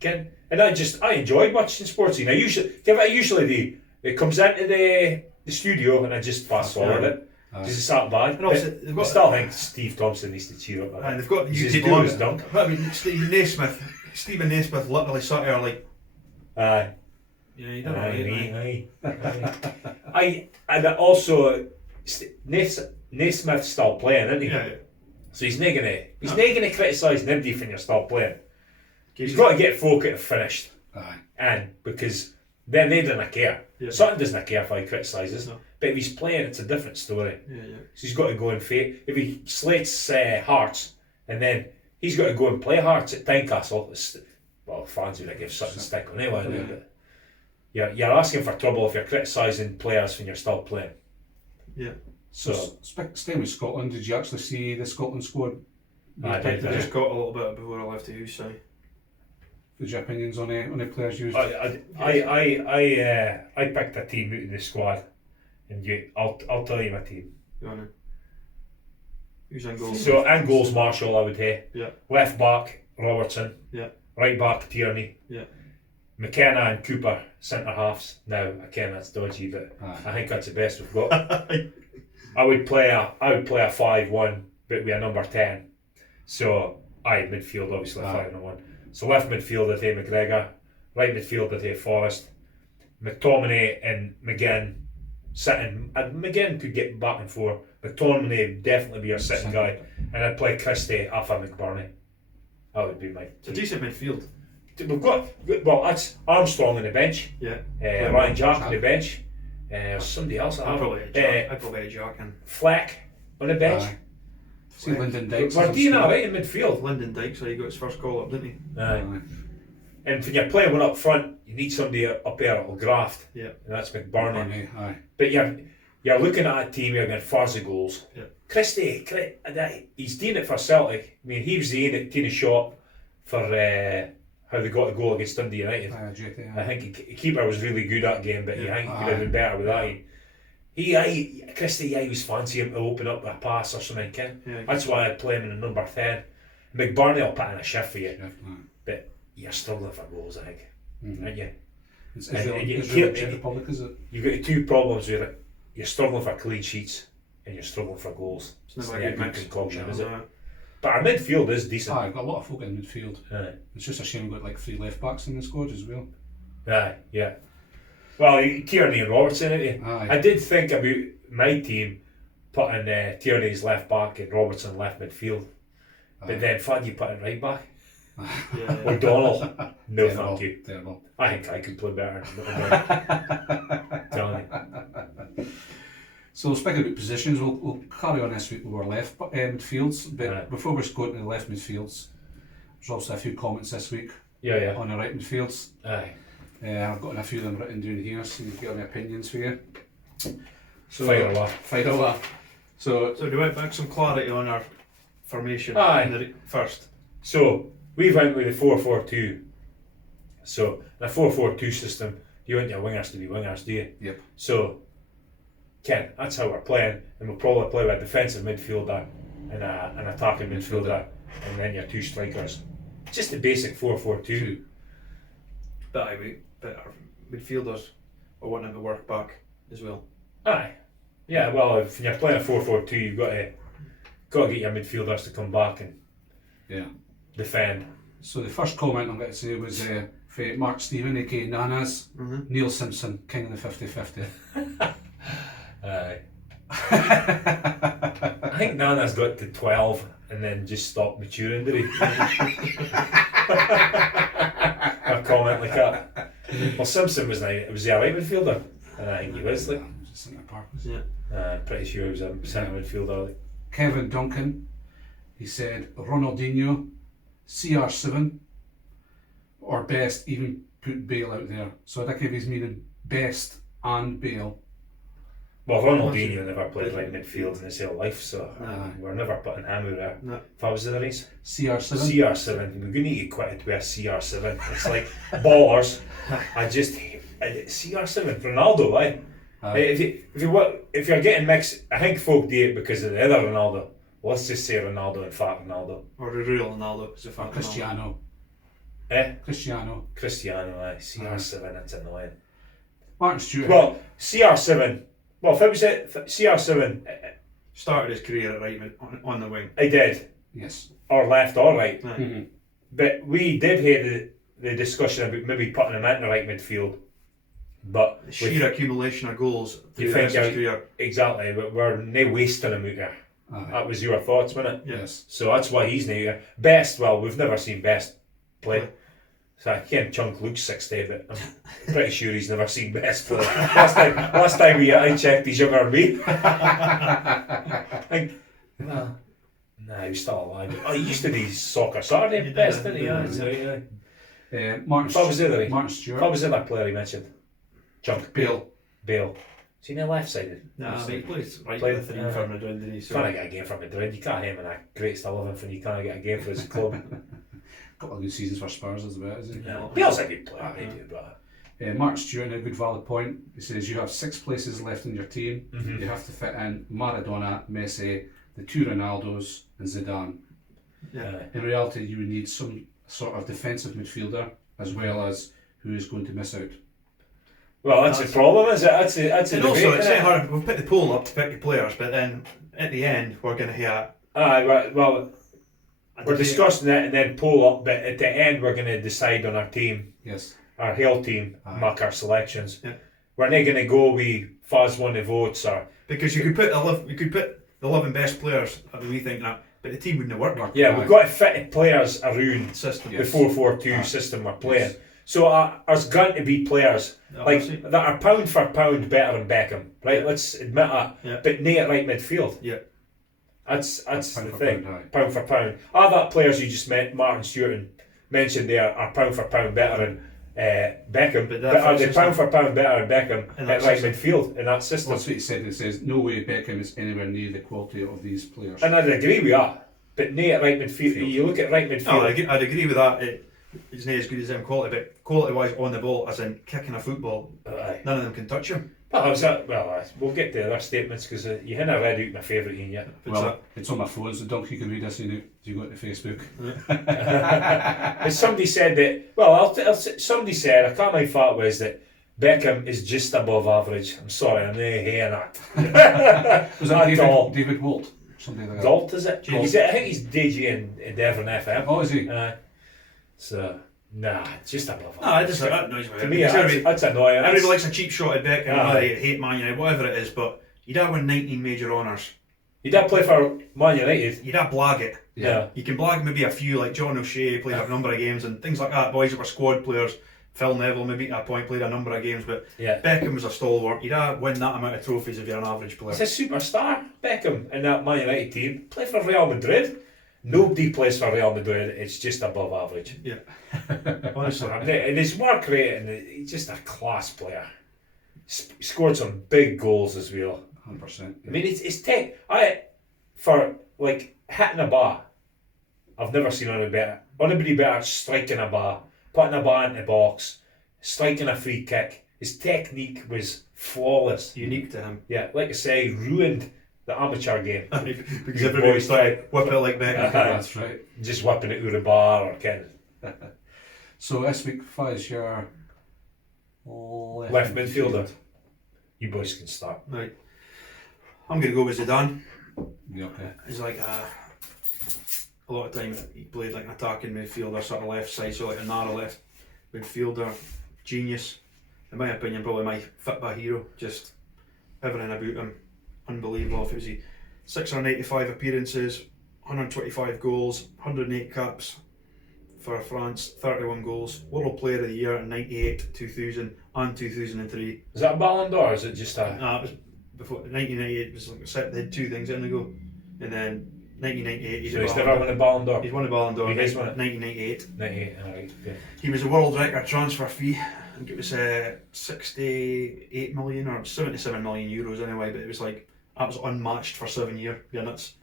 Ken? And I enjoy watching sports. I usually it comes into the studio and I just fast forward it because it's that bad. And also, But they've I got- still think Steve Thompson needs to cheer up a bit. And they've got the He's UK as good as blog. Dunk. I mean, Stephen Naismith literally sat there like, Aye. yeah, you don't know. I and also Naismith's still playing, isn't he? Yeah, yeah. So he's not gonna criticise nobody when you're still playing. He's He's got to get folk it finished, Aye. and because then they don't care. Yeah. Sutton doesn't care if he criticises, No. but if he's playing, it's a different story. Yeah, yeah. So he's got to go and fight. If he slates Hearts, and then he's got to go and play Hearts at Tynecastle. Well, fans would give Sutton stick on anyway. Yeah. But you're asking for trouble if you're criticising players when you're still playing. Yeah. So Staying with Scotland, did you actually see the Scotland squad? I did, I just got a little bit before I left the house, so. What's your opinions on the players used? I picked a team out of the squad, and I'll tell you my team. Go on then. Who's in goal? So and goals Marshall I would say. Yeah. Left back Robertson. Yeah. Right back, Tierney. Yeah. McKenna and Cooper, centre halves. Now, again, that's dodgy, but I think that's the best we've got. I would play a 5-1, but with a number 10. So, midfield, obviously, 5-1. So, left midfield, I'd say McGregor. Right midfield, I'd say Forrest. McTominay and McGinn sitting. And McGinn could get back and forth. McTominay would definitely be our sitting guy. And I'd play Christie off of McBurney. That would be my. It's a decent midfield. We've got, well, that's Armstrong on the bench. Yeah. Ryan Jack on the bench. Somebody else. I'd probably a Jack and Fleck on the bench. See Lyndon Dykes. Martina right in midfield. Lyndon Dykes, so he got his first call up, didn't he? And when you're playing one up front, you need somebody up there that'll graft. Yeah. And that's McBurney. Aye. But you're looking at a team, you're going Farsi goals. Yeah. Christie, he's doing it for Celtic. I mean, he was the aim at taking a shot for how they got a goal against Dundee United. I think the keeper was really good that game, but I think he could have been better with that. Christie, he was fancy him to open up a pass or something. That's why I'd play him in the number 10. McBurney will put in a shift for you, but you're still looking for goals, I think, aren't you? It's Israel Czech Republic, is it? You've got two problems with it. You're struggling for clean sheets and you're struggling for goals. It's not a good concoction, is it? But our midfield is decent. I've got a lot of folk in midfield. It's just a shame we've got like 3 left backs in the squad as well. Yeah. Well, Tierney and Robertson, ain't you? I did think about my team putting Tierney as left back and Robertson left midfield. But then, Fad, you put in right back. O'Donnell. No, thank you. Terrible. I think I could play better. Telling you. So speaking about positions, we'll carry on this week with our left midfields. But before we go into the left midfields, there's also a few comments this week on the right midfields. I've got a few of them written down here, so you've got my opinions for you. So, Fire away. So we went back some clarity on our formation first. So we went with the 4-4-2. So in a 4-4-2 system, you want your wingers to be wingers, do you? Yep. So Ken, that's how we're playing, and we'll probably play with a defensive midfielder and an attacking midfielder, and then your 2 strikers. Just the basic 4-4-2. But our midfielders are wanting to work back as well. Yeah, well, if you're playing a 4-4-2, you've got to get your midfielders to come back and defend. So the first comment I'm going to say was for Mark Stephen, aka Nanas, Neil Simpson, king of the 50-50. I think Nana's got to 12 and then just stopped maturing, did he? A comment like that. Well, Simpson was he a right midfielder? And I think he was like. Pretty sure he was a centre midfielder. Kevin Duncan, he said Ronaldinho, CR7, or best, even put Bale out there. So I think if he's meaning best and Bale. Well, Ronaldinho never played right midfield in his whole life, so we're never putting him out there. No. If I was the race. CR7? CR7, we're going to get quite to a CR7. It's like ballers. I just hate CR7, Ronaldo, if you're getting mixed, I think folk do it because of the other Ronaldo. Let's just say Ronaldo and Fat Ronaldo. Or the real Ronaldo, because of Cristiano. Cristiano. CR7, that's annoying. Martin Stewart. Well, CR7. Well, if it was CR7, started his career at right on the wing. He did. Yes. Or left or right. Mm-hmm. But we did have the discussion about maybe putting him in the right midfield. But the sheer accumulation of goals through his career. Exactly, but we're no wasting him out there. That was your thoughts, wasn't it? Yes. So that's why he's now Best. Well, we've never seen Best play. So I can't chunk Luke's 60, but I'm pretty sure he's never seen Best play. last time I checked, he's younger than me. Nah, he was still alive. Oh, he used to do Soccer Saturday Best, didn't he? Martin Stewart. What was the other player he mentioned? Chunk. Bale. Is he on the left sided? No, he plays right with him for Madrid, didn't he? So can't get a game for Madrid. You can't have him in a great still of him, and you can't get a game for his club. Couple of good seasons for Spurs as well, isn't he? Bale's a good player, Mark Stewart, a good valid point. He says you have 6 places left in your team. Mm-hmm. You have to fit in Maradona, Messi, the 2 Ronaldos, and Zidane. Yeah. In reality, you would need some sort of defensive midfielder as well as who is going to miss out. Well, that's the problem, is it? That's a And debate, also, it's isn't it? hard. We'll pick the poll up to pick the players, but then at the end, we're going to hear. Right, well, a we're debate. discussing it and then poll up, but at the end, we're going to decide on our team, Yes. our whole team, Aye. make our selections. Yeah. We're not going to go with Fuzz won the votes or. Because you could put the 11 best players that we think that, but the team wouldn't work. Yeah, we've got to fit the players around System. Yes. the 4-4-2 system we're playing. Yes. So there's going to be players Obviously. like that are pound for pound better than Beckham, right? Yeah. Let's admit that. Yeah. But nay at right midfield. Yeah. That's Pound the for thing. pound, aye. Pound for pound. Are that players you just met, Martin Stewart and mentioned there, are pound for pound better than Beckham? But But that are they system- pound for pound better than Beckham In at that right system. midfield in that system? That's what he said. It says, no way Beckham is anywhere near the quality of these players. And I'd agree with that. But nay at right midfield. Field. You look at right midfield. No, I'd agree with that. It's not as good as them quality, but quality-wise on the ball, as in kicking a football, Aye. none of them can touch him. We'll get to other statements because you haven't read out my favourite one yet. Well, it's on my phone, so Donkey can read this. You go to Facebook. But somebody said that. Well, somebody said, I can't remember if that was that Beckham is just above average. I'm sorry, I'm not hearing that. Was that Not at all. David Walt? Something like that. Galt, is it? Galt. I think he's DJ in Devon FM. Oh, is he? So, nah, just above No, average. that annoys me. To me, Because that's annoying. everybody likes a cheap shot at Beckham, Aye. or they hate Man United, whatever it is, but you don't win 19 major honours. He did play for Man United. You don't blag it. Yeah. You can blag maybe a few, like John O'Shea played a number of games and things like that. Boys that were squad players, Phil Neville maybe at a point played a number of games, but Yeah. Beckham was a stalwart. You don't win that amount of trophies if you're an average player. He's a superstar, Beckham, in that Man United team. Play for Real Madrid. Nobody plays for Real Madrid. It's just above average. Yeah. Honestly. And his work rate, and he's just a class player. Scored some big goals as well. 100%. I mean, it's tech. For like hitting a bar, I've never seen anybody better striking a bar, putting a bar into the box, striking a free kick. His technique was flawless. Unique to him. Yeah, like I say, ruined the amateur game. Because everybody started whip it like Beckham. That's right. Just whipping it out of the bar or kind So this week, Fuzz, your left midfielder. You boys can start. Right. I'm going to go with Zidane. Yeah, okay. He's like a lot of time he played like an attacking midfielder, sort of left side, so like a narrow left midfielder. Genius. In my opinion, probably my football hero. Just everything about him. Unbelievable. If it was 685 appearances, 125 goals, 108 caps for France, 31 goals. World Player of the Year in 98, 2000 and 2003. Is that a Ballon d'Or or is it just a... It was before 1998 was like except they had two things in the go. And then 1998 So he's never won a Ballon d'Or? He's won a Ballon d'Or in He has won it? 1998. 98, alright. Okay. He was a world record transfer fee. I think it was 68 million or 77 million euros anyway, but it was like that was unmatched for 7 years. Yeah, nuts.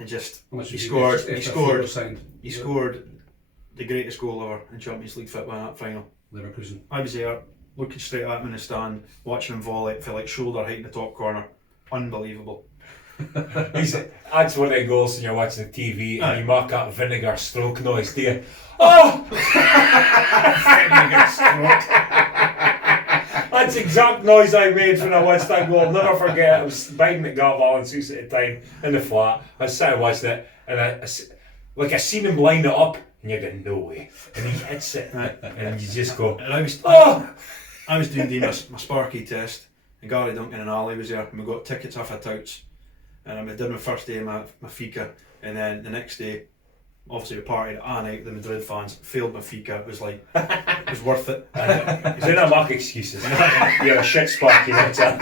And just How much he did you scored. get He extra scored. photos signed? He scored the greatest goal ever in Champions League football in that final. Leverkusen. I was there, looking straight at him in the stand, watching him volley it for like shoulder height in the top corner. Unbelievable. That's one of the goals when you're watching the TV Aye. and you mark up vinegar stroke noise, do you? Oh! Vinegar stroke. That's the exact noise I made when I watched that goal. I'll never forget it. I was buying McGarval and Suits at the time in the flat. I was sitting watching it and I seen him line it up and you're going, no way. And he hits it and you just go, And I was doing my Sparky test, and Gary Duncan and Ali was there, and we got tickets off a touch. And I did my first day of my fika, and then the next day, obviously we partied all night. The Madrid fans failed my fika. It was like, it was worth it. Is there not mark excuses? You're a shit sparky, that's it.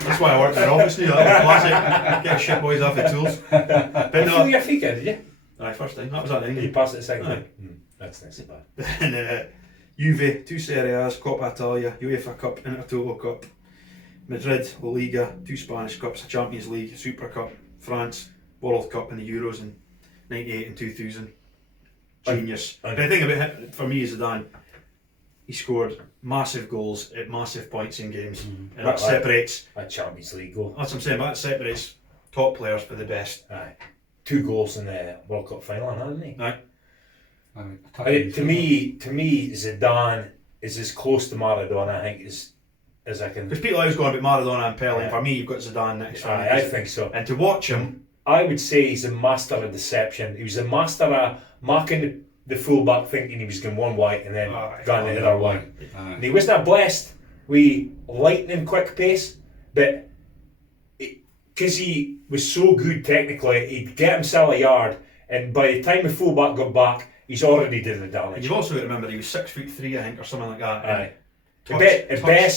That's why I worked in the office now. That was classic. Get shit boys off the tools. But You feel no, your fika, did you? aye, first time. That was that You thing. passed it the second Aye. time? That's not so bad. And Juve, 2 Serie A's, Coppa Italia, UEFA Cup, Intertoto Cup. Madrid, La Liga, 2 Spanish Cups, a Champions League, Super Cup, France, World Cup and the Euros in 98 and 2000. Genius. But the thing about him, for me, is Zidane, he scored massive goals at massive points in games. And that separates, A Champions League goal. that's what I'm saying, that separates top players for the best. Aye. 2 goals in the World Cup final, hasn't he? Aye. To me, Zidane is as close to Maradona, I think, as I can. Because people always going about Maradona and Pele, and for me, you've got Zidane next to him. I think so. And to watch him, I would say he's a master of deception. He was a master of marking the fullback, thinking he was going one way and then going the other way. And he wasn't blessed with lightning quick pace, but because he was so good technically, he'd get himself a yard, and by the time the fullback got back, he's already did the and damage. you've also got to remember he was 6'3", I think, or something like that. Aye. Touch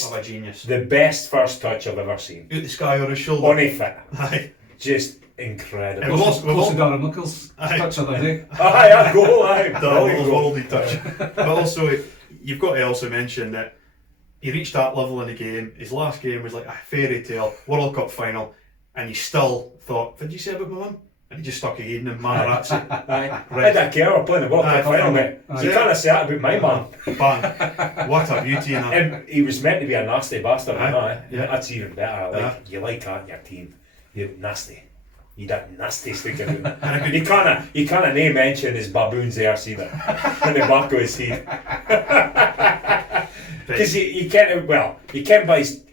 of a genius. The best first touch I've ever seen. Out the sky on his shoulder. On a fit. Aye. Just incredible. And we've also Darren Nichols touch of the day. Aye, that goal, aye. the worldly touch. But also, you've got to also mention that he reached that level in the game. His last game was like a fairy tale, World Cup final, and he still thought, what did you say about my mum? And he just stuck a head in him, Manarazzi. Aye. I don't care, we're playing the World Cup final, mate. So you can't say that about my man. Bang. What a beauty in that. And he was meant to be a nasty bastard, Aye. yeah. That's even better. You like that in your team. You're nasty. You that nasty stick about him. You can't name mention his baboons there either. In the back of his head. Because you can't buy his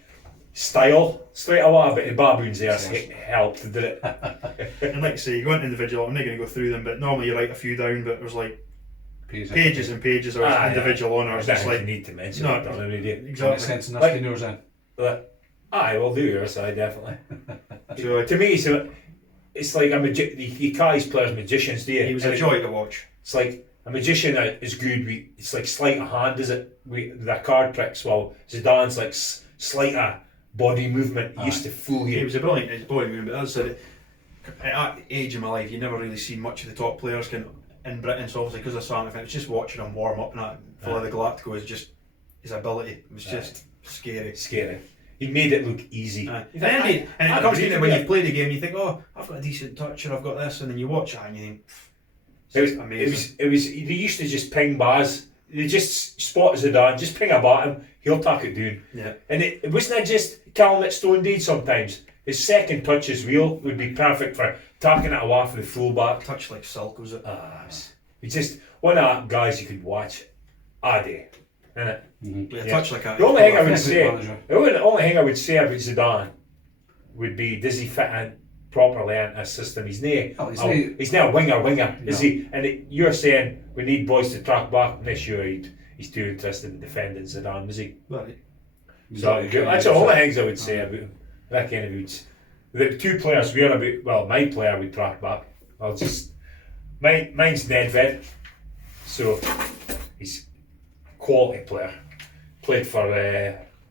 style straight away, but the baboons there helped, did it? And like I say, you go into individual, I'm not going to go through them, but normally you write a few down, but there's like pages and pages of individual honours. It's Just like you need to mention no, it, don't you? exactly. Sense in this Like- yours in. Aye, we'll do yours, aye, definitely. So To me, it's like you call these players magicians, do you? he was a joy to watch. It's like a magician is good. It's like sleight of hand, is it? Their card tricks. Well, Zidane's like sleight of body movement. He used to fool He you. was a brilliant movement, but as I said, at that age of my life, you never really seen much of the top players in Britain, so obviously because of something, it's just watching him warm up and that, follow the Galactico is just, his ability, it was just scary. Scary. He made it look easy. And it comes to when you've played a game, you think, oh, I've got a decent touch or I've got this, and then you watch it and you think, it's amazing. It was. They used to just ping bars. They just spot Zidane, just ping a bat him, he'll tuck it down. Yeah. And it wasn't just Callum at Stone did sometimes. His second touch as well would be perfect for tucking it away for the fullback. Touch like silk, was it? It's just one of the guys you could watch a day, innit? Yeah, touch like a. The only thing I would Good say, manager. the only thing I would say about Zidane would be, does he fit in properly into a system? He's now a winger, is he? And you're saying we need boys to track back. I'm not sure he's too interested in defending Zidane, is he? Right. So that's the only things I would say about him. That kind of boots. The two players we're about, well, my player we track back. Mine's Nedved. So he's a quality player. Played for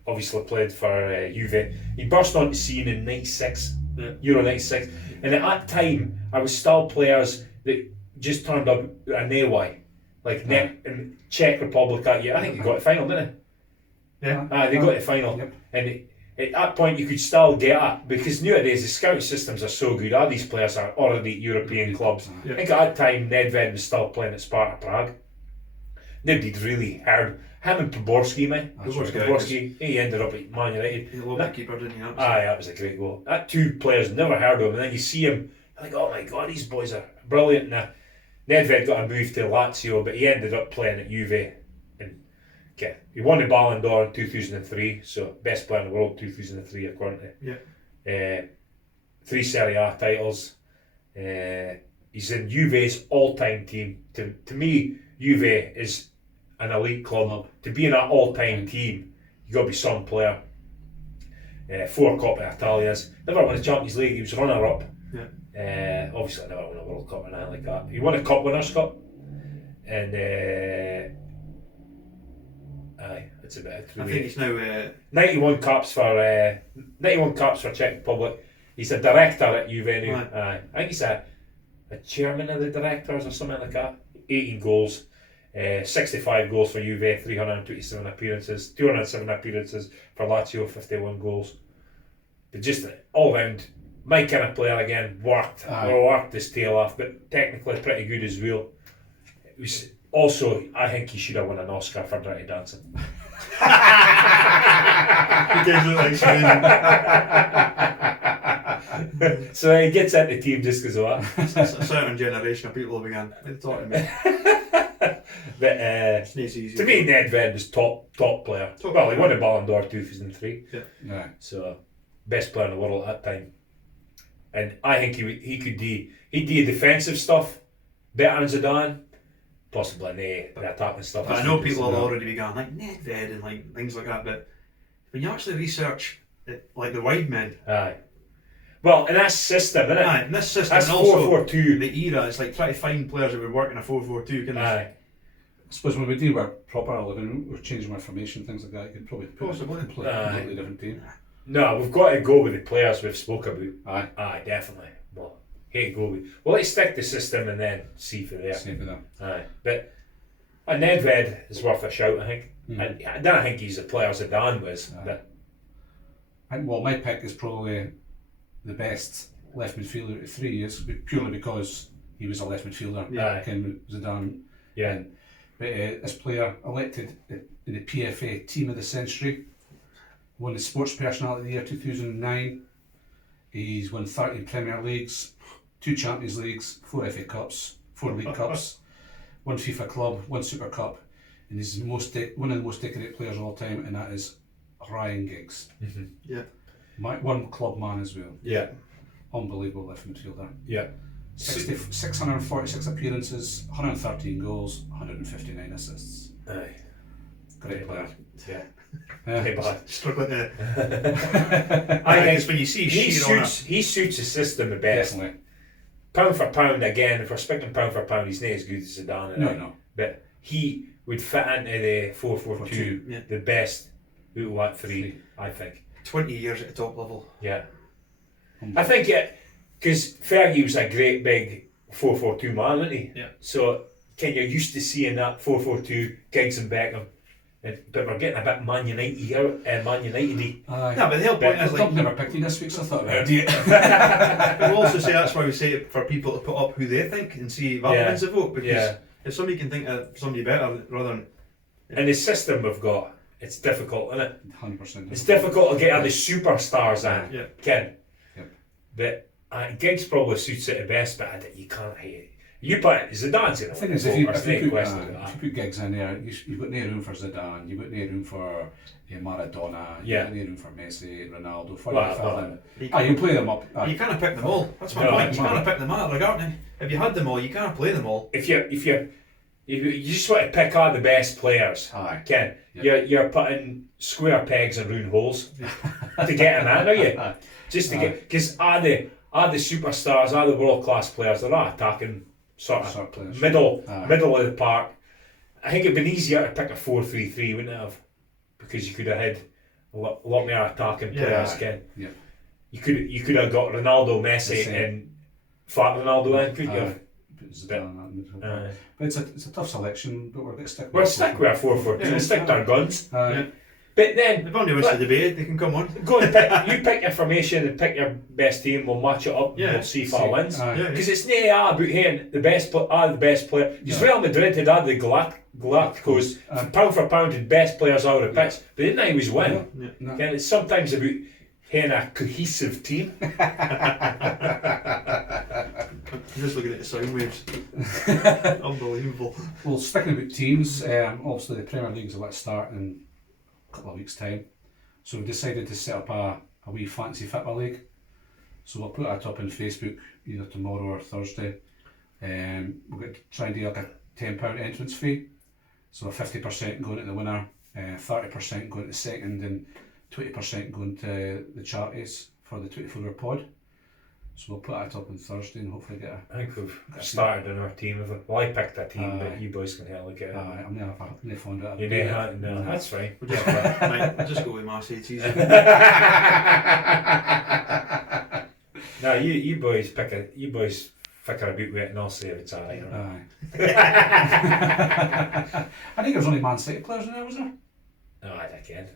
Juve. He burst onto the scene in '96, Euro '96, and at that time I was still players that just turned up a way, like in Czech Republic that year. I think they got the final, didn't they? Yeah. They got the final, and at that point you could still get it, because nowadays the scouting systems are so good. All these players are already European clubs. I think at that time Nedved was still playing at Sparta Prague. Nobody'd really heard him and Poborski, man. Poborski, he ended up at Man United. He loved the keeper, didn't he? That was a great goal. That two players never heard of him, and then you see him, you're like, oh my god, these boys are brilliant. Now, Nedved got a move to Lazio, but he ended up playing at Juve. And he won the Ballon d'Or in 2003, so best player in the world 2003 according to 3 Serie A titles. He's in Juve's all-time team. To me, Juve is an elite club. To be in that all-time team, you got to be some player. 4 Coppa Italias. Never won the Champions League. He was runner-up. Obviously, never won a World Cup or anything like that. He won a Cup Winners' Cup, and that's about it. Really. I think he's now 91 caps for Czech Republic. He's a director at Juve now. I think he's a chairman of the directors or something like that. 18 goals. 65 goals for Juve, 327 appearances, 207 appearances for Lazio, 51 goals. But just all round, my kind of player again, worked his tail off, but technically pretty good as well. It was also, I think he should have won an Oscar for Dirty Dancing. he does look like Sweden. So he gets into the team just because of that. A certain generation of people began talking to me. But It's not easy. to me, Nedved was top player. Top Well, he player. won the Ballon d'Or 2003. Yeah. So best player in the world at that time. And I think he'd do defensive stuff better than Zidane. Possibly the attacking stuff. I know people have already began like Nedved and like things like that, but when you actually research it, like the wide men, Aye. Well, in that system, isn't it? aye, in this system, That's and also 4-4-2. the era, it's like trying to find players that would work in a 4-4-2. Kind of. Aye. I suppose when we do our proper 11, we're changing our formation, things like that, you could probably put Possibly. a completely different team. No, we've got to go with the players we've spoke about. Aye. Aye, definitely. Well, hate go with. Well, let's stick the system and then see for there. Same with them. Aye, but Nedved is worth a shout. I think. I don't think he's the player Zidane was, but Well, my pick is probably the best left midfielder of 3 years, purely because he was a left midfielder. Yeah. Ken Zidane. yeah, But this player elected in the PFA Team of the Century, won the Sports Personality of the Year 2009. He's won 13 Premier Leagues, 2 Champions Leagues, 4 FA Cups, 4 League Cups, 1 FIFA Club, 1 Super Cup, and he's one of the most decorated players of all time, and that is Ryan Giggs. Yeah. One club man as well. yeah, Unbelievable left midfielder. yeah. 646 appearances, 113 goals, 159 assists. Aye, Great player. yeah. Yeah. Hey, bad. Struggling to. I think Because when you see he sheer on suits the system the best. Definitely. Pound for pound, again, if we're speaking pound for pound, he's not as good as Zidane. No. But he would fit into the 4-4-2 Yeah. the best out of that three, I think. 20 years at the top level. Yeah. I think because Fergie was a great big 4-4-2 man, wasn't he? Yeah. So, you're used to seeing that 4-4-2, Giggs and Beckham. But we're getting a bit Man United Aye. No, but the whole point is I've like. never picked you this week, so I thought I'd do it. We'll also say that's why we say it for people to put up who they think and see relevance of vote, because Yeah. if somebody can think of somebody better rather than. And the system we've got, it's difficult, isn't it? 100%. It's difficult to get all the superstars in, Yeah. Ken. Yep. But Giggs probably suits it the best, but you can't hate it. You put it, Zidane's in The it. thing is, if you put that. Giggs in there, you've got no room for Zidane, you've got no room for Maradona, you've Yeah. got no room for Messi, Ronaldo, Well, You you play them up. You can't pick them all. That's my No, point. You man. can't pick them all, regarding. If you had them all, you can't play them all. If you just want to pick all the best players, Aye. Ken, Yeah. you're putting square pegs in round holes to get them in, are you? Aye. Just to Aye. get, because are the superstars, are the world class players, they're not attacking sort of players. middle Aye. of the park. I think it'd been easier to pick a 4-3-3, wouldn't it have? Because you could have had a lot more attacking Yeah. players, Ken. Yeah. You could have got Ronaldo, Messi, Messi. and fat Ronaldo in, couldn't you? Aye. Put Zidane in that midfield. Aye. But it's a tough selection, but we're going to stick with We're it. stuck with a 4-4-2. Yeah. We'll stick to our guns. Aye. Yeah. But then If anybody wants to debate, they can come on. go and pick your formation and pick your best team. We'll match it up. Yeah. And we'll see if I wins. Aye. Yeah. Because it's not about having the best player. Because Yeah. Real Madrid had had the Galacticos pound for pound had best players out of the pitch, but they didn't always win. Yeah. No. And it's sometimes about having a cohesive team. I'm just looking at the sound waves. Unbelievable. Well, speaking about teams, obviously the Premier League's about to start in a couple of weeks' time. So we decided to set up a wee fancy football league. So we'll put that up on Facebook either tomorrow or Thursday. We're going to try and do like a £10 entrance fee. So 50% going to the winner, 30% going to second, and 20% going to the charities for the 24-hour pod. So we'll put that up on Thursday and hopefully get a... I think we've started in our team. Well, I picked a team, but Aye. you boys can help get it. I'm never fond of You it. know, no, that's fine. We'll just, mate, we'll just go with Marseille. It's easy. No, you boys figure about with it, and I'll say if it's alright. Aye. I think there's only Man City players in there, was there? No, I can't.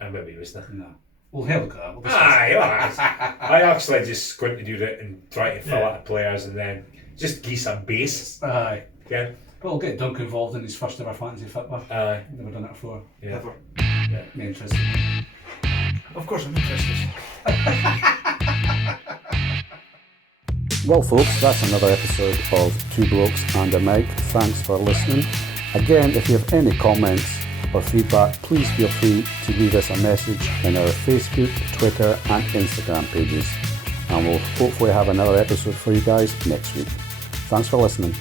I maybe was there. No. We'll have a look at that. We'll discuss I actually just going to do that and try to fill Yeah. out the players and then just give some base. it. Aye. Okay? But we'll get Dunk involved in his first ever fantasy football. Aye. Never done it before. Yeah. Never. Me interested. Of course, I'm interested. Well, folks, that's another episode of Two Blokes and a Mic. Thanks for listening. Again, if you have any comments or feedback, please feel free to leave us a message in our Facebook, Twitter and Instagram pages. And we'll hopefully have another episode for you guys next week. Thanks for listening.